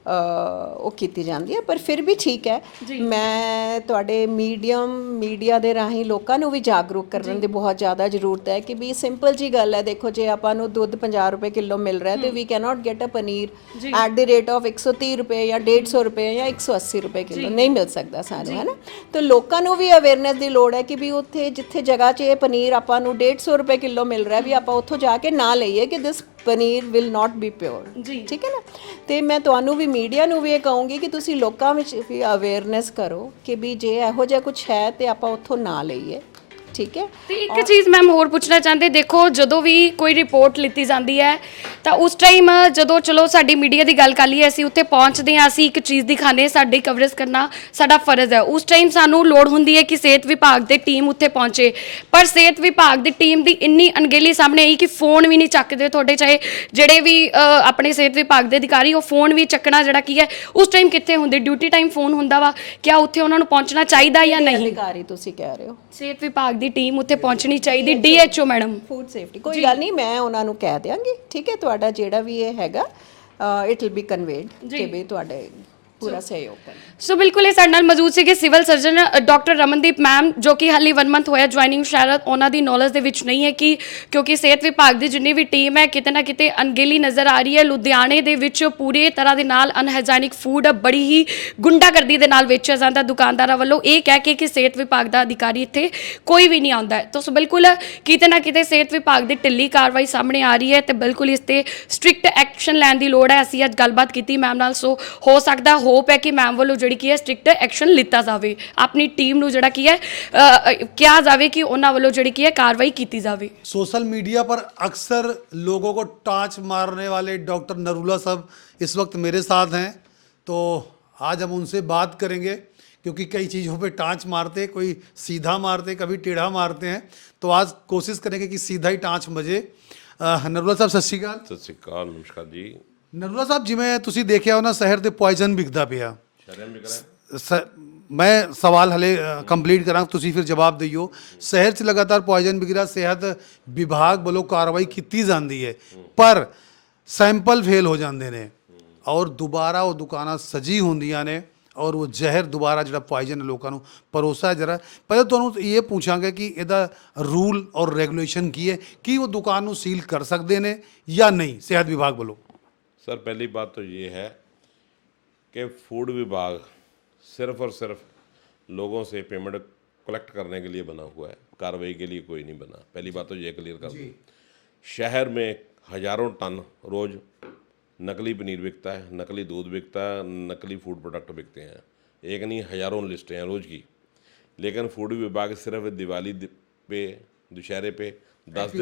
ਉਹ ਕੀਤੀ ਜਾਂਦੀ ਹੈ ਪਰ ਫਿਰ ਵੀ ਠੀਕ ਹੈ ਮੈਂ ਤੁਹਾਡੇ ਮੀਡੀਆ ਦੇ ਰਾਹੀਂ ਲੋਕਾਂ ਨੂੰ ਵੀ ਜਾਗਰੂਕ ਕਰਨ ਦੀ ਬਹੁਤ ਜ਼ਿਆਦਾ ਜ਼ਰੂਰਤ ਹੈ ਕਿ ਵੀ ਸਿੰਪਲ ਜੀ ਗੱਲ ਹੈ ਦੇਖੋ ਜੇ ਆਪਾਂ ਨੂੰ ਦੁੱਧ 50 ਰੁਪਏ ਕਿਲੋ ਮਿਲ ਰਿਹਾ ਤੇ we cannot get a paneer at the rate of 130 ਰੁਪਏ ਜਾਂ 150 ਰੁਪਏ ਜਾਂ 180 ਰੁਪਏ ਕਿਲੋ ਨਹੀਂ ਮਿਲ ਸਕਦਾ ਸਾਨੂੰ ਹੈ ਨਾ ਤਾਂ ਲੋਕਾਂ ਨੂੰ ਵੀ ਅਵੇਅਰਨੈਸ ਦੀ ਲੋੜ ਹੈ ਕਿ ਵੀ ਉੱਥੇ ਜਿੱਥੇ ਜਗ੍ਹਾ 'ਚ ਇਹ ਪਨੀਰ ਆਪਾਂ ਨੂੰ 150 ਰੁਪਏ ਕਿਲੋ ਮਿਲ ਰਿਹਾ ਵੀ ਆਪਾਂ ਉੱਥੋਂ ਜਾ ਕੇ ਨਾ ਲਈਏ ਕਿ this paneer will not be pure ਠੀਕ ਹੈ ਨਾ ਤੇ ਮੈਂ ਤੁਹਾਨੂੰ ਵੀ ਮੀਡੀਆ ਨੂੰ ਵੀ ਇਹ ਕਹੂੰਗੀ ਕਿ ਤੁਸੀਂ ਲੋਕਾਂ ਵਿੱਚ ਵੀ ਅਵੇਅਰਨੈਸ ਕਰੋ ਕਿ ਵੀ ਜੇ ਇਹੋ ਜਿਹਾ ਕੁਝ ਹੈ ਤੇ ਆਪਾਂ ਉੱਥੋਂ ਨਾ ਲਈਏ ਠੀਕ ਹੈ ਤੇ ਇੱਕ ਚੀਜ਼ ਮੈਮ ਹੋਰ ਪੁੱਛਣਾ ਚਾਹੁੰਦੇ ਦੇਖੋ ਜਦੋਂ ਵੀ ਕੋਈ ਰਿਪੋਰਟ ਲਿੱਤੀ ਜਾਂਦੀ ਹੈ ਤਾਂ ਉਸ ਟਾਈਮ ਜਦੋਂ ਚਲੋ ਸਾਡੀ ਮੀਡੀਆ ਦੀ ਗੱਲ ਕਰ ਲਈਏ ਅਸੀਂ ਉੱਥੇ ਪਹੁੰਚਦੇ ਹਾਂ ਅਸੀਂ ਇੱਕ ਚੀਜ਼ ਦਿਖਾਣੇ ਸਾਡੀ ਕਵਰੇਜ ਕਰਨਾ ਸਾਡਾ ਫਰਜ਼ ਹੈ ਉਸ ਟਾਈਮ ਸਾਨੂੰ ਲੋੜ ਹੁੰਦੀ ਹੈ ਕਿ ਸਿਹਤ ਵਿਭਾਗ ਦੀ ਟੀਮ ਉੱਥੇ ਪਹੁੰਚੇ ਪਰ ਸਿਹਤ ਵਿਭਾਗ ਦੀ ਟੀਮ ਦੀ ਇੰਨੀ ਅਣਗਹਿਲੀ ਸਾਹਮਣੇ ਆਈ ਕਿ ਫੋਨ ਵੀ ਨਹੀਂ ਚੱਕਦੇ ਤੁਹਾਡੇ ਚਾਹੇ ਜਿਹੜੇ ਵੀ ਆਪਣੇ ਸਿਹਤ ਵਿਭਾਗ ਦੇ ਅਧਿਕਾਰੀ ਉਹ ਫੋਨ ਵੀ ਚੱਕਣਾ ਜਿਹੜਾ ਕੀ ਹੈ ਉਸ ਟਾਈਮ ਕਿੱਥੇ ਹੁੰਦੇ ਡਿਊਟੀ ਟਾਈਮ ਫੋਨ ਹੁੰਦਾ ਵਾ ਕਿਆ ਉੱਥੇ ਉਹਨਾਂ ਨੂੰ ਪਹੁੰਚਣਾ ਚਾਹੀਦਾ ਜਾਂ ਨਹੀਂ ਅਧਿਕਾਰੀ ਤੁਸੀਂ ਕਹਿ ਰਹੇ ਹੋ ਸਿਹਤ ਵਿਭਾਗ ਦੀ ਟੀਮ ਉੱਥੇ ਪਹੁੰਚਣੀ ਚਾਹੀਦੀ ਡੀਐਚਓ ਮੈਡਮ ਫੂਡ ਸੇਫਟੀ ਕੋਈ ਗੱਲ ਨਹੀਂ ਮੈਂ ਉਹਨਾਂ ਨੂੰ ਕਹਿ ਦਿਆਂਗੀ ਠੀਕ ਹੈ ਤੁਹਾਡਾ ਜਿਹੜਾ ਵੀ ਇਹ ਹੈਗਾ ਇਟ ਵਿਲ ਬੀ ਕਨਵੇਡ ਕਿ ਵੀ ਤੁਹਾਡੇ ਪੂਰਾ ਸਹਿਯੋਗ ਕਰਨ ਸੋ ਬਿਲਕੁਲ ਇਹ ਸਾਡੇ ਨਾਲ ਮੌਜੂਦ ਸੀਗੇ civil surgeon doctor Ramandeep ma'am ਜੋ ਕਿ ਹਾਲੀ 1 ਮੰਥ ਹੋਇਆ ਜੁਆਇਨਿੰਗ ਸ਼ਾਇਦ ਉਹਨਾਂ ਦੀ ਨੌਲੇਜ ਦੇ ਵਿੱਚ ਨਹੀਂ ਹੈ ਕਿ ਕਿਉਂਕਿ ਸਿਹਤ ਵਿਭਾਗ ਦੀ ਜਿੰਨੀ ਵੀ ਟੀਮ ਹੈ ਕਿਤੇ ਨਾ ਕਿਤੇ ਅਣਗਹਿਲੀ ਨਜ਼ਰ ਆ ਰਹੀ ਹੈ ਲੁਧਿਆਣੇ ਦੇ ਵਿੱਚ ਪੂਰੇ ਤਰ੍ਹਾਂ ਦੇ ਨਾਲ ਅਨਹਾਈਜੈਨਿਕ ਫੂਡ ਬੜੀ ਹੀ ਗੁੰਡਾਗਰਦੀ ਦੇ ਨਾਲ ਵੇਚਿਆ ਜਾਂਦਾ ਦੁਕਾਨਦਾਰਾਂ ਵੱਲੋਂ ਇਹ ਕਹਿ ਕੇ ਕਿ ਸਿਹਤ ਵਿਭਾਗ ਦਾ ਅਧਿਕਾਰੀ ਇੱਥੇ ਕੋਈ ਵੀ ਨਹੀਂ ਆਉਂਦਾ ਤਾਂ ਸੋ ਬਿਲਕੁਲ ਕਿਤੇ ਨਾ ਕਿਤੇ ਸਿਹਤ ਵਿਭਾਗ ਦੀ ਢਿੱਲੀ ਕਾਰਵਾਈ ਸਾਹਮਣੇ ਆ ਰਹੀ ਹੈ ਤੇ ਬਿਲਕੁਲ ਇਸ ਤੇ ਸਟ੍ਰਿਕਟ ਐਕਸ਼ਨ ਲੈਣ ਦੀ ਲੋੜ ਹੈ ਅਸੀਂ ਅੱਜ ਗੱਲਬਾਤ ਕੀਤੀ ਮੈਮ ਨਾਲ ਸੋ ਹੋ ਸਕਦਾ ਹੋਪ ਹੈ ਕਿ ਮੈਮ ਵੱਲੋਂ ਜਿਹੜੀ ਕੀ ਹੈ ਸਟ੍ਰਿਕਟ ਐਕਸ਼ਨ ਲਿੱਤਾ ਜਾਵੇ ਆਪਣੀ ਟੀਮ ਨੂੰ ਜਿਹੜਾ ਕੀ ਹੈ ਕਿਹਾ ਜਾਵੇ ਕਿ ਉਹਨਾਂ ਵੱਲੋਂ ਜਿਹੜੀ ਕੀ ਹੈ कार्रवाई की जावे। सोशल मीडिया पर अक्सर लोगों को टाँच मारने वाले डॉक्टर नरूला साहब इस वक्त मेरे साथ हैं, तो आज हम उनसे बात करेंगे क्योंकि कई चीज़ों पे टाँच मारते, कोई सीधा मारते, कभी टेढ़ा मारते हैं, तो आज कोशिश करेंगे कि सीधा ही टाँच बजे। नरूला साहब सत श्री अकाल। ਸਤਿ ਸ਼੍ਰੀ ਅਕਾਲ, ਨਮਸਕਾਰ ਜੀ। ਨਰੂਲਾ ਸਾਹਿਬ, ਜਿਵੇਂ ਤੁਸੀਂ ਦੇਖਿਆ ਹੋ ਨਾ, ਸ਼ਹਿਰ ਦੇ ਪੋਇਜ਼ਨ ਵਿਕਦਾ ਪਿਆ ਸ਼ਰੇਆਮ ਵਿਕ ਰਿਹਾ ਹੈ। ਮੈਂ ਸਵਾਲ ਹਲੇ ਕੰਪਲੀਟ ਕਰਾਂ, ਤੁਸੀਂ ਫਿਰ ਜਵਾਬ ਦਿਓ। ਸ਼ਹਿਰ 'ਚ ਲਗਾਤਾਰ ਪੋਇਜ਼ਨ ਵਿਕ ਰਿਹਾ, ਸਿਹਤ ਵਿਭਾਗ ਵੱਲੋਂ ਕਾਰਵਾਈ ਕੀਤੀ ਜਾਂਦੀ ਹੈ, ਪਰ ਸੈਂਪਲ ਫੇਲ ਹੋ ਜਾਂਦੇ ਨੇ ਔਰ ਦੁਬਾਰਾ ਉਹ ਦੁਕਾਨਾਂ ਸਜੀ ਹੁੰਦੀਆਂ ਨੇ ਔਰ ਉਹ ਜ਼ਹਿਰ ਦੁਬਾਰਾ ਜਿਹੜਾ ਪੋਇਜ਼ਨ ਲੋਕਾਂ ਨੂੰ ਪਰੋਸਿਆ ਜਰਾ। ਪਹਿਲਾਂ ਤੁਹਾਨੂੰ ਇਹ ਪੁੱਛਾਂਗੇ ਕਿ ਇਹਦਾ ਰੂਲ ਔਰ ਰੈਗੂਲੇਸ਼ਨ ਕੀ ਹੈ, ਕੀ ਉਹ ਦੁਕਾਨ ਨੂੰ ਸੀਲ ਕਰ ਸਕਦੇ ਨੇ ਜਾਂ ਨਹੀਂ ਸਿਹਤ ਵਿਭਾਗ ਵੱਲੋਂ? सर पहली बात तो ये है कि फूड विभाग सिर्फ और सिर्फ लोगों से पेमेंट कलेक्ट करने के लिए बना हुआ है, कार्रवाई के लिए कोई नहीं बना। पहली बात तो ये क्लियर कर दूँ। शहर में हज़ारों टन रोज़ नकली पनीर बिकता है, नकली दूध बिकता है, नकली फूड प्रोडक्ट बिकते हैं। एक नहीं हज़ारों लिस्टें हैं रोज़ की। लेकिन फूड विभाग सिर्फ दिवाली पे, दशहरे पे 10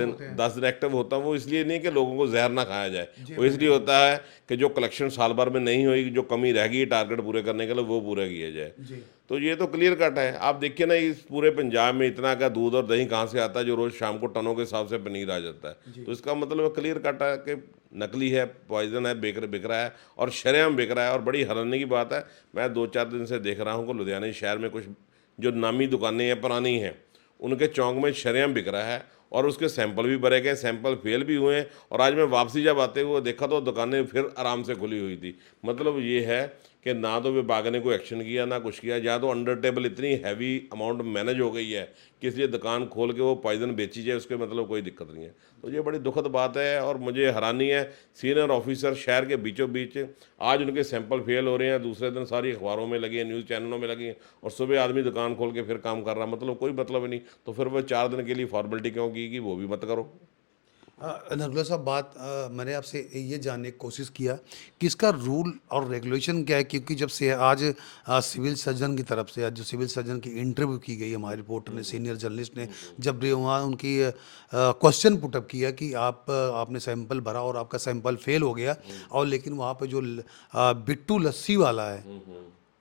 दिन एक्टिव होता है। वो इसलिए नहीं कि लोगों को जहर ना खाया जाए, वो इसलिए होता है कि जो कलेक्शन साल भर में नहीं हुई, जो कमी रह गई टारगेट पूरे करने के लिए, वो पूरा किया जाए। तो ये तो क्लियर कट है। आप देखिए ना, इस पूरे पंजाब में इतना का दूध और दही कहाँ से आता है जो रोज़ शाम को टनों के हिसाब से पनीर आ जाता है। तो इसका मतलब क्लियर कट है कि नकली है, पॉइजन है, बिक रहा है और शरेआम बिक रहा है। और बड़ी हैरानी की बात है, मैं 2-4 दिन से देख रहा हूँ कि लुधियाना शहर में कुछ जो नामी दुकानें हैं, पुरानी हैं, उनके चौंक में शरेआम बिक रहा है और उसके सैंपल भी भरे गए, सैंपल फेल भी हुए। और आज मैं वापसी जब आते हुए देखा तो दुकानें फिर आराम से खुली हुई थी। मतलब ये है कि ना तो विभाग ने कोई एक्शन किया, ना कुछ किया। या तो अंडर टेबल इतनी हैवी अमाउंट मैनेज हो गई है कि इसलिए दुकान खोल के वो पॉइजन बेची जाए, उसके मतलब कोई दिक्कत नहीं है। तो ये बड़ी दुखद बात है और मुझे हैरानी है। सीनियर ऑफिसर शहर के बीचों बीच आज उनके सैंपल फेल हो रहे हैं, दूसरे दिन सारी अखबारों में लगी है, न्यूज़ चैनलों में लगी है और सुबह आदमी दुकान खोल के फिर काम कर रहा है। मतलब कोई मतलब नहीं। तो फिर वो 4 दिन के लिए फॉर्मेलिटी क्यों की वो भी मत करो। नरगुला साहब, बात मैंने आपसे ये जानने की कोशिश किया कि इसका रूल और रेगुलेशन क्या है, क्योंकि जब से आज सिविल सर्जन की तरफ से आज जो सिविल सर्जन की इंटरव्यू की गई हमारे रिपोर्टर ने, सीनियर जर्नलिस्ट ने, जब भी वहाँ उनकी क्वेश्चन पुटअप किया कि आपने सैंपल भरा और आपका सैंपल फेल हो गया, और लेकिन वहाँ पे जो बिट्टू लस्सी वाला है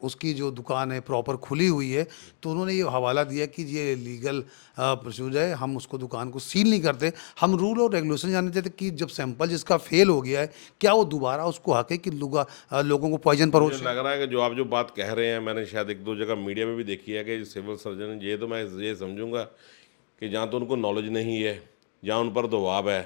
उसकी जो दुकान है प्रॉपर खुली हुई है, तो उन्होंने ये हवाला दिया कि ये लीगल प्रोसीजर है, हम उसको दुकान को सील नहीं करते। हम रूल और रेगुलेशन जानना चाहते कि जब सैंपल जिसका फेल हो गया है, क्या वो दोबारा उसको हक है कि लोगों को पॉइजन पर मुझे लग रहा है कि जो आप जो बात कह रहे हैं, मैंने शायद 1-2 जगह मीडिया में भी देखी है कि सिविल सर्जन, ये तो मैं ये समझूंगा कि जहाँ तो उनको नॉलेज नहीं है, जहाँ उन पर दबाव है,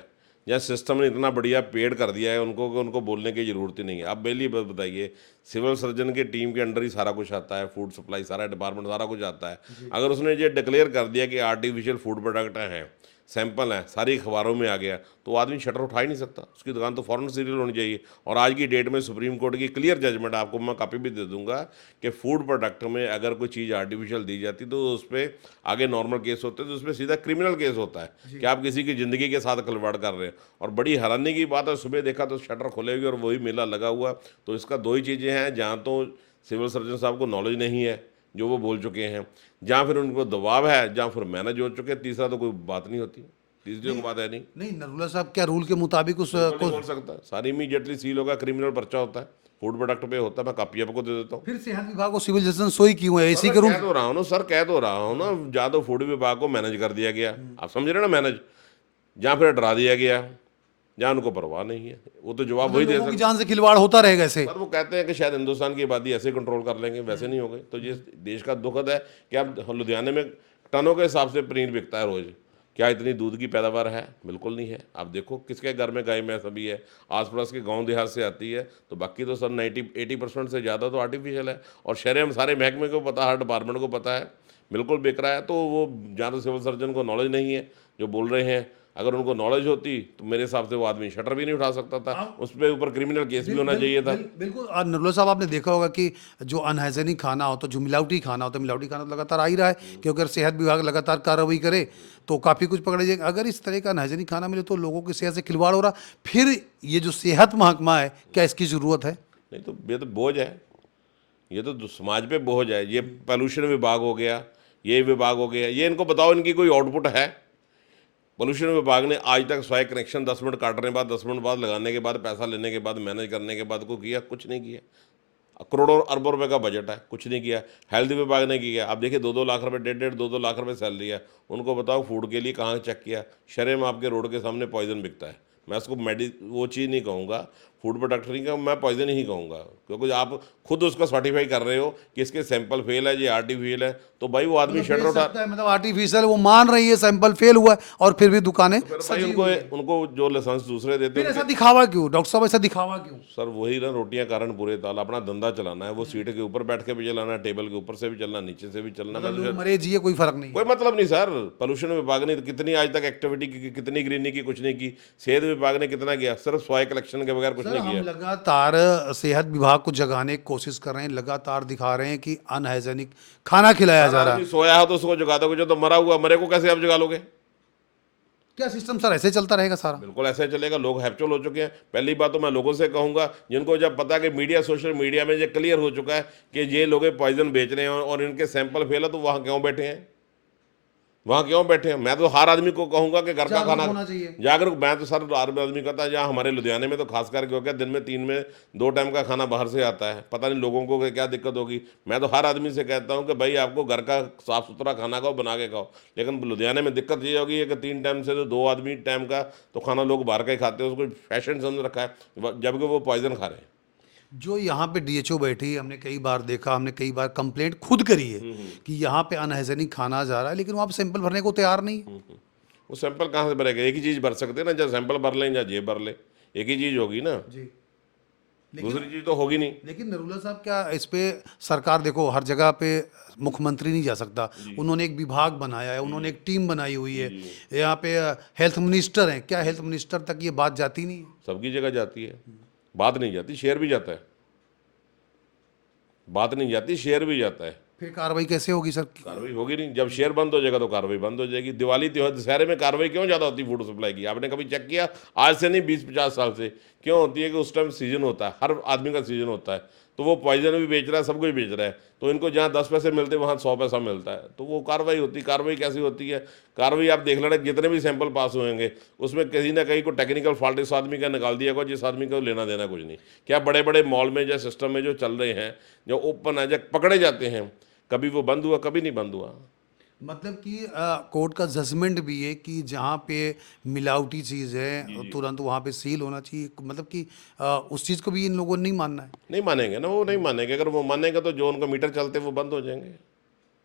या सिस्टम ने इतना बढ़िया पेड कर दिया है उनको कि उनको बोलने की ज़रूरत ही नहीं है। आप पहली बात बताइए, सिविल सर्जन के टीम के अंडर ही सारा कुछ आता है, फूड सप्लाई सारा डिपार्टमेंट सारा कुछ आता है। अगर उसने ये डिक्लेयर कर दिया कि आर्टिफिशियल फूड प्रोडक्ट हैं, सैंपल हैं, सारी अखबारों में आ गया, तो आदमी शटर उठा ही नहीं सकता। उसकी दुकान तो फ़ौरन सीरियल होनी चाहिए। और आज की डेट में सुप्रीम कोर्ट की क्लियर जजमेंट, आपको मैं कॉपी भी दे दूंगा, कि फूड प्रोडक्ट में अगर कोई चीज़ आर्टिफिशियल दी जाती तो उस पर आगे नॉर्मल केस होते हैं, तो उस पर सीधा क्रिमिनल केस होता है कि आप किसी की ज़िंदगी के साथ खिलवाड़ कर रहे हैं। और बड़ी हैरानी की बात है, सुबह देखा तो शटर खुले हुए और वही मेला लगा हुआ। तो इसका 2 ही चीज़ें हैं, जहाँ तो सिविल सर्जन साहब को नॉलेज नहीं है जो वो बोल चुके हैं, जहाँ फिर उनको दबाव है, जहाँ फिर मैनेज हो चुके हैं। तीसरा तो कोई बात नहीं होती, तीसरी कोई बात है नहीं। नरगुला साहब, क्या रूल के मुताबिक उस नहीं बोल सकता, सारी इमीडिएटली सील होगा, क्रिमिनल पर्चा होता है, फूड प्रोडक्ट पे होता है। मैं कॉपी आपको दे देता हूँ। फिर सेहत विभाग को सिविल सर्जन सोई क्यों है? इसी के रूल कह तो रहा हूँ ना सर, कह तो रहा हूँ ना, जहाँ तो फूड विभाग को मैनेज कर दिया गया, आप समझ रहे ना, मैनेज, जहाँ फिर डरा दिया गया, जहाँ उनको परवाह नहीं है, वो तो जवाब वही दे लोगों की सकते। जान से खिलवाड़ होता रहेगा ऐसे। पर वो कहते हैं कि शायद हिंदुस्तान की आबादी ऐसे कंट्रोल कर लेंगे, वैसे नहीं हो गए। तो ये देश का दुखद है कि अब लुधियाने में टनों के हिसाब से पनीर बिकता है रोज़। क्या इतनी दूध की पैदावार है? बिल्कुल नहीं है। आप देखो किसके घर में गाय में सभी है, आस पास के गांव देहात से आती है। तो बाकी तो सर 80% से ज़्यादा तो आर्टिफिशियल है। और शहर में सारे महकमे को पता, हर डिपार्टमेंट को पता है, बिल्कुल बिक रहा है। तो वो जहाँ तो सिविल सर्जन को नॉलेज नहीं है जो बोल रहे हैं, अगर उनको नॉलेज होती तो मेरे हिसाब से वो आदमी शटर भी नहीं उठा सकता था, उस पर ऊपर क्रिमिनल केस भी होना चाहिए था। बिल्कुल। नरगुला साहब, आपने देखा होगा कि जो अनहाइजेनिक खाना होता है, जो मिलावटी खाना होता है, मिलावटी खाना तो लगातार आ ही रहा है, क्योंकि अगर सेहत विभाग लगातार कार्रवाई करे तो काफ़ी कुछ पकड़ा जाएगा। अगर इस तरह का अनहाइजेनिक खाना मिले तो लोगों की सेहत से खिलवाड़ हो रहा, फिर ये जो सेहत महकमा है, क्या इसकी ज़रूरत है? नहीं तो ये तो बोझ है, ये तो समाज पे बोझ है। ये पोल्यूशन विभाग हो गया, ये विभाग हो गया, ये इनको बताओ इनकी कोई आउटपुट है? पोल्यूशन विभाग ने आज तक 100 कनेक्शन 10 मिनट काटने के बाद, 10 मिनट बाद लगाने के बाद, पैसा लेने के बाद, मैनेज करने के बाद को किया? कुछ नहीं किया। करोड़ों अरबों रुपए का बजट है, कुछ नहीं किया। हेल्थ विभाग ने किया, आप देखिए 2-2 लाख रुपए, 1.5-1.5 2-2 लाख रुपए सैलरी है, उनको बताओ फूड के लिए कहाँ चेक किया? शहर में आपके रोड के सामने पॉइजन बिकता है। मैं उसको वो चीज़ नहीं कहूँगा, फूड प्रोडक्ट नहीं का, मैं पॉइजन ही कहूँगा, क्योंकि आप खुद उसको सर्टिफाई कर रहे हो कि इसके सैंपल फेल है, ये आर्टिफिशियल है, तो भाई वो आदमी शटर उठा, मतलब आर्टिफिशियल वो मान रही है सैंपल फेल हुआ है और फिर भी दुकानें भाई उनको जो लाइसेंस दूसरे देते फिर हैं। ऐसा दिखावा क्यों डॉक्टर साहब, ऐसा दिखावा क्यों? सर वही ना, रोटियां कारण पूरे ताल, अपना धंधा चलाना है, वो सीट के ऊपर बैठ के भी चलाना है, टेबल के ऊपर से भी चलना, नीचे से भी चलना, लोग मरे जिए कोई फर्क नहीं है। कोई मतलब नहीं सर। पोल्यूशन विभाग ने कितनी आज तक एक्टिविटी की, कितनी ग्रीनिंग की, कुछ नहीं की। सेहत विभाग ने कितना किया, सिर्फ सॉइल कलेक्शन के बगैर कुछ सर, नहीं हम किया। लगातार सेहत विभाग को जगाने की कोशिश कर रहे हैं, लगातार दिखा रहे हैं कि अनहाइजेनिक खाना खिलाया जा रहा है। आदमी सोया हो तो उसको जगा दोगे, जो तो मरा हुआ, मरे को कैसे आप जगा लोगे? क्या सिस्टम सर ऐसे चलता रहेगा सारा? बिल्कुल ऐसे चलेगा। लोग हैप्चुअल हो चुके हैं। पहली बात तो मैं लोगों से कहूंगा, जिनको जब पता कि मीडिया, सोशल मीडिया में ये क्लियर हो चुका है कि ये लोग पॉइजन बेच रहे हैं और इनके सैंपल फेल है, तो वहाँ क्यों बैठे हैं? वहाँ क्यों बैठे हैं? मैं तो हर आदमी को कहूंगा कि घर का जागरूक खाना होना चाहिए। जागरूक। मैं तो सर हर आदमी कहता है, जहाँ हमारे लुधियाने में तो खास करके हो गया, दिन में 3 में 2 टाइम का खाना बाहर से आता है। पता नहीं लोगों को क्या दिक्कत होगी। मैं तो हर आदमी से कहता हूँ कि भाई आपको घर का साफ सुथरा खाना खाओ, बना के खाओ। लेकिन लुधियाने में दिक्कत ये होगी कि 3 टाइम से तो 2 आदमी टाइम का तो खाना लोग बाहर का ही खाते हैं, उसको फैशन समझ रखा है, जबकि वो पॉइजन खा रहे हैं। जो यहाँ पे डीएचओ बैठी है, हमने कई बार देखा, हमने कई बार कंप्लेंट खुद करी है कि यहाँ पे अनहाइजेनिक खाना जा रहा है, लेकिन वहाँ पे सैंपल भरने को तैयार नहीं है। वो सैंपल कहाँ से भरेगा? एक ही चीज़ भर सकते हैं ना, जब सैंपल भर लें या जेब भर ले, एक ही चीज़ होगी ना, जी। दूसरी चीज़ तो होगी नहीं। लेकिन नरूला साहब, क्या इस पे सरकार, देखो हर जगह पे मुख्यमंत्री नहीं जा सकता, उन्होंने एक विभाग बनाया है, उन्होंने एक टीम बनाई हुई है, यहाँ पे हेल्थ मिनिस्टर हैं, क्या हेल्थ मिनिस्टर तक ये बात जाती नहीं है? सबकी जगह जाती है, बात नहीं जाती, शेयर भी जाता है। बात नहीं जाती, शेयर भी जाता है। फिर कार्रवाई कैसे होगी सर? कार्रवाई होगी नहीं। जब शेयर बंद हो जाएगा तो कार्रवाई बंद हो जाएगी। दिवाली त्योहार दशहरे में कार्रवाई क्यों ज़्यादा होती है फूड सप्लाई की? आपने कभी चेक किया? आज से नहीं, 20-50 साल से क्यों होती है कि उस टाइम सीजन होता है, हर आदमी का सीजन होता है, तो वो पॉइजन भी बेच रहा है, सब कुछ बेच रहा है, तो इनको जहाँ 10 पैसे मिलते हैं वहाँ 100 पैसा मिलता है, तो वो कार्रवाई होती है। कार्रवाई कैसी होती है? कार्रवाई आप देख लेना, जितने भी सैंपल पास होंगे उसमें कहीं ना कहीं को टेक्निकल फॉल्ट इस आदमी का निकाल दिया गया, जिस आदमी को लेना देना कुछ नहीं। क्या बड़े बड़े मॉल में जो सिस्टम में जो चल रहे हैं, जो ओपन है, जब पकड़े जाते हैं, कभी वो बंद हुआ, कभी नहीं बंद हुआ। मतलब कि कोर्ट का जजमेंट भी है कि जहाँ पे मिलावटी चीज़ है तुरंत वहाँ पे सील होना चाहिए, मतलब कि उस चीज़ को भी इन लोगों ने नहीं मानना है। नहीं मानेंगे ना, वो नहीं मानेंगे। अगर वो मानेंगे तो जो उनको मीटर चलते हैं वो बंद हो जाएंगे।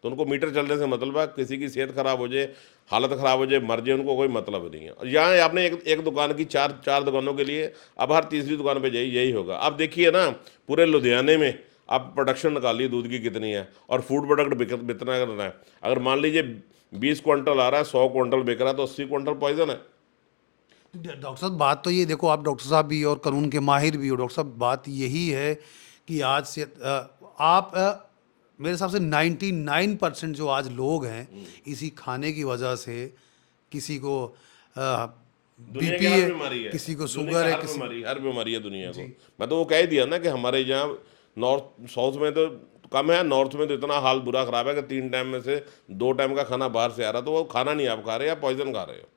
तो उनको मीटर चलने से मतलब है किसी की सेहत खराब हो जाए, हालत ख़राब हो जाए, मर जाए, उनको कोई मतलब नहीं है। और यहाँ आपने एक दुकान की चार दुकानों के लिए अब हर तीसरी दुकान पे यही होगा। अब देखिए ना, पूरे लुधियाने में आप प्रोडक्शन निकालिए दूध की कितनी है और फूड प्रोडक्ट बिकना करना है। अगर मान लीजिए 20 क्विंटल आ रहा है, 100 क्विंटल बिक रहा है, तो 80 क्विंटल पॉइजन है। डॉक्टर साहब, बात तो ये देखो, आप डॉक्टर साहब भी और कानून के माहिर भी हो डॉक्टर साहब, बात यही है कि आज से मेरे हिसाब से 99% जो आज लोग हैं, इसी खाने की वजह से किसी को बीपी है, किसी को शुगर है, हर बीमारी है दुनिया को। मैं तो वो कह दिया ना कि हमारे यहाँ नॉर्थ साउथ में तो कम है, नॉर्थ में तो इतना हाल बुरा खराब है कि 3 टाइम में से 2 टाइम का खाना बाहर से आ रहा, तो वो खाना नहीं आप खा रहे, आप पॉइजन खा रहे हो।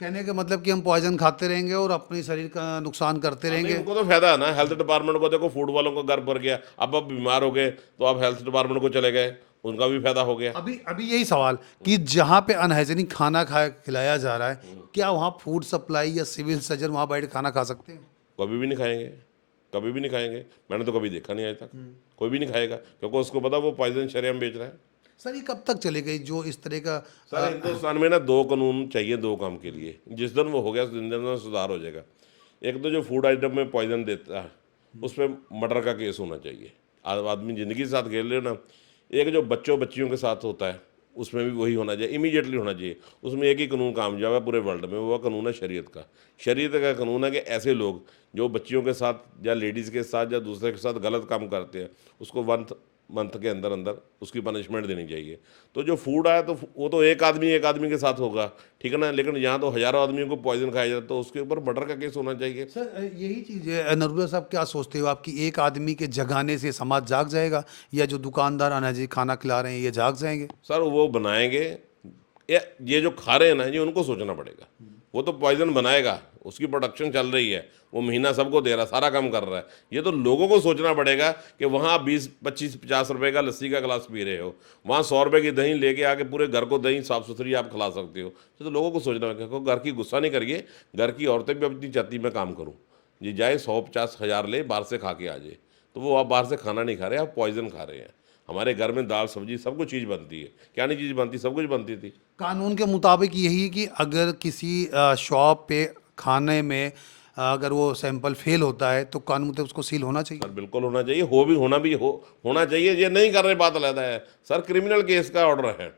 कहने का मतलब कि हम पॉइजन खाते रहेंगे और अपने शरीर का नुकसान करते रहेंगे। उनको तो फायदा है ना। हेल्थ डिपार्टमेंट को देखो, फूड वालों को घर भर गया, अब आप बीमार हो गए तो आप हेल्थ डिपार्टमेंट को चले गए, उनका भी फायदा हो गया। अभी यही सवाल कि जहाँ पे अनहाइजेनिक खाना खिलाया जा रहा है, क्या वहाँ फूड सप्लाई या सिविल सर्जन वहाँ बैठ खाना खा सकते हैं? कभी भी नहीं खाएंगे, कभी भी नहीं खाएंगे। मैंने तो कभी देखा नहीं आज तक, कोई भी नहीं खाएगा, क्योंकि उसको पता वो पॉइजन शरेआम बेच रहा है। सर, ये कब तक चलेगा जो इस तरह का? सर हिंदुस्तान में ना 2 कानून चाहिए 2 काम के लिए। जिस दिन वो हो गया उस दिन सुधार हो जाएगा। एक तो जो फूड आइटम में पॉइजन देता है उस पर मर्डर का केस होना चाहिए, आदमी ज़िंदगी के साथ खेल रहे हो ना। एक जो बच्चियों के साथ होता है उसमें भी वही होना चाहिए, इमीडिएटली होना चाहिए। उसमें एक ही कानून कामयाब है पूरे वर्ल्ड में, वो कानून है शरीयत का। शरीयत का कानून है कि ऐसे लोग जो बच्चियों के साथ या लेडीज़ के साथ या दूसरे के साथ गलत काम करते हैं, उसको 1 मंथ के अंदर अंदर उसकी पनिशमेंट देनी चाहिए। तो जो फूड आया तो वो तो एक आदमी के साथ होगा, ठीक है ना। लेकिन यहाँ तो हज़ारों आदमियों को पॉइजन खाया जाता है, तो उसके ऊपर मर्डर का केस होना चाहिए। सर, यही चीज़ है। नरूला साहब, क्या सोचते हो आपकी एक आदमी के जगाने से समाज जाग जाएगा, या जो दुकानदार अनाजी खाना खिला रहे हैं ये जाग जाएंगे? सर वो बनाएंगे, ये जो खा रहे हैं ना, ये उनको सोचना पड़ेगा। वो तो पॉइजन बनाएगा, उसकी प्रोडक्शन चल रही है, वो महीना सबको दे रहा है, सारा काम कर रहा है। ये तो लोगों को सोचना पड़ेगा कि वहाँ 20, 25, 50 रुपए का लस्सी का गिलास पी रहे हो, वहाँ 100 रुपए की दही लेके आके पूरे घर को दही साफ सुथरी आप खिला सकते हो। तो लोगों को सोचना पड़ेगा। घर की गुस्सा नहीं करिए, घर की औरतें भी अपनी चाहती मैं काम करूँ, जी जाए 150,000 ले, बाहर से खा के आ जाए, तो वो आप बाहर से खाना नहीं खा रहे, आप पॉइजन खा रहे हैं। हमारे घर में दाल सब्जी सब कुछ चीज़ बनती है, क्या नहीं चीज़ बनती, सब कुछ बनती थी। कानून के मुताबिक यही है कि अगर किसी शॉप पे खाने में अगर वो सैंपल फेल होता है तो कानून मुताबिक उसको सील होना चाहिए। सर बिल्कुल होना चाहिए, होना चाहिए। ये नहीं कर रहे, बात अलग है सर, क्रिमिनल केस का ऑर्डर है।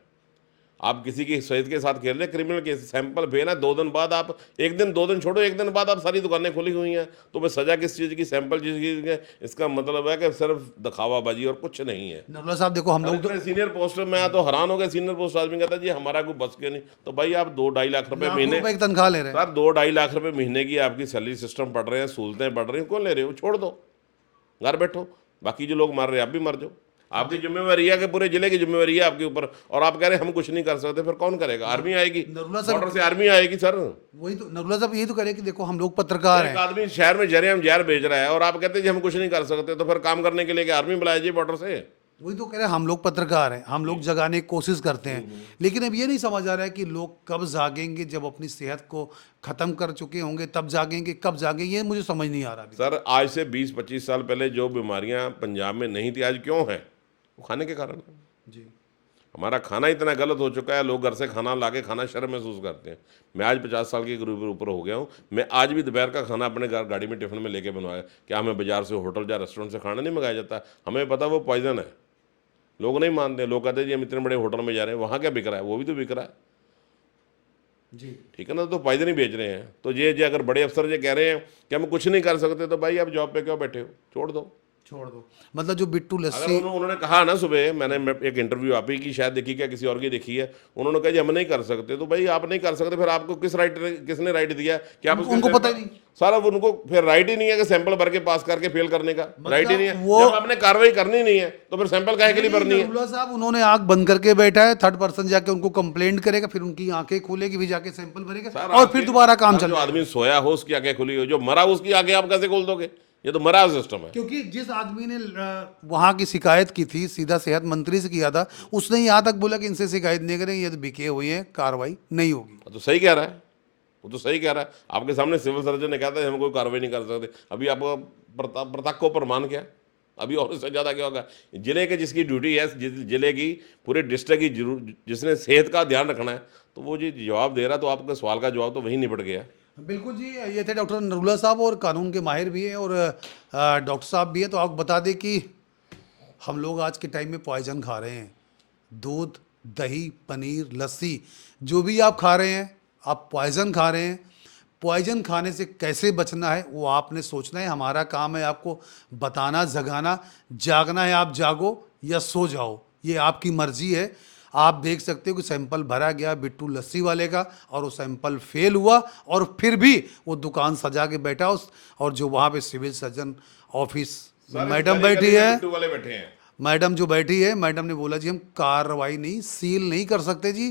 आप किसी की सेहत के साथ खेल रहे, क्रिमिनल केस, सैंपल फेल है, 2 दिन बाद आप, 1 दिन 2 दिन छोड़ो, 1 दिन बाद आप सारी दुकानें खुली हुई हैं, तो मैं सजा किस चीज़ की, सैंपल चीज़ की? इसका मतलब है कि सिर्फ दिखावाबाजी और कुछ नहीं है। नरुला साहब देखो, हम लोग तो सीनियर पोस्ट में, मैं तो हैरान हो गया, सीनियर पोस्ट आदमी कहता है जी हमारा कोई बस के नहीं, तो भाई आप 2-2.5 लाख रुपए महीने, रुपए की तनख्वाह ले रहे हैं। सर 2-2.5 लाख रुपए महीने की आपकी सैलरी सिस्टम पढ़ रहे हैं, सहूलतें पढ़ रहे हैं, कौन ले रहे हो? छोड़ दो, घर बैठो, बाकी जो लोग मार रहे हैं आप भी मर जाओ। आपकी जिम्मेवारी है कि पूरे जिले की जिम्मेवारी है आपके ऊपर, और आप कह रहे हैं हम कुछ नहीं कर सकते, फिर कौन करेगा? आर्मी आएगी, नरुला साहब बॉर्डर से आर्मी आएगी सर। वही तो नरुला साहब यही तो कह रहे हैं कि देखो हम लोग पत्रकार एक हैं। आदमी शहर में जरियाम जहर बेच रहा है और आप कहते हैं जी हम कुछ नहीं कर सकते, तो फिर काम करने के लिए आर्मी बुलाया जी बॉर्डर से? वही तो कह रहे हैं, हम लोग पत्रकार हैं, हम लोग जगाने की कोशिश करते हैं, लेकिन अब ये नहीं समझ आ रहा है कि लोग कब जागेंगे, जब अपनी सेहत को खत्म कर चुके होंगे तब जागेंगे, कब जागेंगे, ये मुझे समझ नहीं आ रहा अभी। सर आज से 20-25 साल पहले जो बीमारियां पंजाब में नहीं थी, आज क्यों हैं? वो खाने के कारण है। जी हमारा खाना इतना गलत हो चुका है, लोग घर से खाना ला के खाना शर्म महसूस करते हैं। मैं आज 50 साल के ऊपर हो गया हूँ, मैं आज भी दोपहर का खाना अपने गाड़ी में टिफिन में लेके बनवाया। क्या हमें बाजार से, होटल या रेस्टोरेंट से खाना नहीं मंगाया जाता? हमें पता वो पॉइजन है, लोग नहीं मानते। लोग कहते हैं जी हम इतने बड़े होटल में जा रहे हैं, वहाँ क्या बिक रहा है? वो भी तो बिक रहा है जी। ठीक है ना, तो पॉइजन ही बेच रहे हैं। तो ये अगर बड़े अफसर ये कह रहे हैं कि हम कुछ नहीं कर सकते, तो भाई आप जॉब पे क्यों बैठे हो? छोड़ दो। मतलब जो बिट्टू अगर लस्सी, उन्होंने कहा ना, सुबह मैंने एक इंटरव्यू आप ही की शायद देखी, क्या किसी और की देखी है, उन्होंने कहा जी हम नहीं कर सकते, तो भाई आप नहीं कर सकते, फिर आपको किसने राइट दिया कि आप उनको पता ही नहीं। सारा उनको फिर राइट ही नहीं है कि सैंपल भर के पास करके फेल करने का राइट ही नहीं है। वो जब आपने कार्रवाई करनी नहीं है तो फिर सैंपल काहे के लिए भरनी है? नरुला साहब उन्होंने आंख बंद करके बैठा है, थर्ड पर्सन जाके उनको कंप्लेंट करेगा, फिर उनकी आंखें खुलेगी, फिर जाके सैंपल भरेगा और फिर दोबारा काम जो चलेगा। आदमी सोया हो उसकी आंखें खुली हो, जो मरा उसकी आंखें आप कैसे खोल दोगे? ये तो मरा सिस्टम है। क्योंकि जिस आदमी ने वहां की शिकायत की थी, सीधा सेहत मंत्री से किया था, उसने यहाँ तक बोला कि इनसे शिकायत नहीं करेंगे, ये तो बिके हुए हैं, कार्रवाई नहीं होगी। तो सही कह रहा है, वो तो सही कह रहा है। आपके सामने सिविल सर्जन ने कहा था हम कोई कार्रवाई नहीं कर सकते। अभी आपको प्रताप को प्रमाण क्या? अभी और इससे ज़्यादा क्या होगा? जिले के जिसकी ड्यूटी है, जिले की पूरे डिस्ट्रिक्ट की जिसने सेहत का ध्यान रखना है, तो वो जी जवाब दे रहा, तो आपके सवाल का जवाब तो वहीं निपट गया। बिल्कुल जी, ये थे डॉक्टर नरुला साहब, और कानून के माहिर भी हैं और डॉक्टर साहब भी हैं। तो आपको बता दें कि हम लोग आज के टाइम में पॉइजन खा रहे हैं। दूध, दही, पनीर, लस्सी, जो भी आप खा रहे हैं, आप पॉइजन खा रहे हैं। पॉइजन खाने से कैसे बचना है वो आपने सोचना है। हमारा काम है आपको बताना, जगाना। जागना है आप जागो या सो जाओ, ये आपकी मर्जी है। आप देख सकते हो कि सैंपल भरा गया बिट्टू लस्सी वाले का, और वो सैंपल फेल हुआ, और फिर भी वो दुकान सजा के बैठा और जो वहाँ पे सिविल सर्जन ऑफिस मैडम बैठी है, वाले बैठे हैं, मैडम जो बैठी है, मैडम ने बोला जी हम कार्रवाई नहीं, सील नहीं कर सकते जी,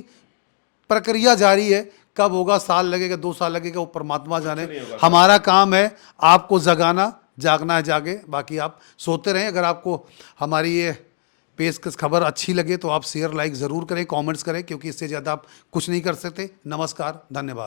प्रक्रिया जारी है। कब होगा, साल लगेगा, 2 साल लगेगा, वो परमात्मा जाने। हमारा काम है आपको जगाना, जागना है जागे, बाकी आप सोते रहें। अगर आपको हमारी ये पेशकश खबर अच्छी लगे तो आप शेयर लाइक ज़रूर करें, कमेंट्स करें, क्योंकि इससे ज़्यादा आप कुछ नहीं कर सकते। नमस्कार, धन्यवाद।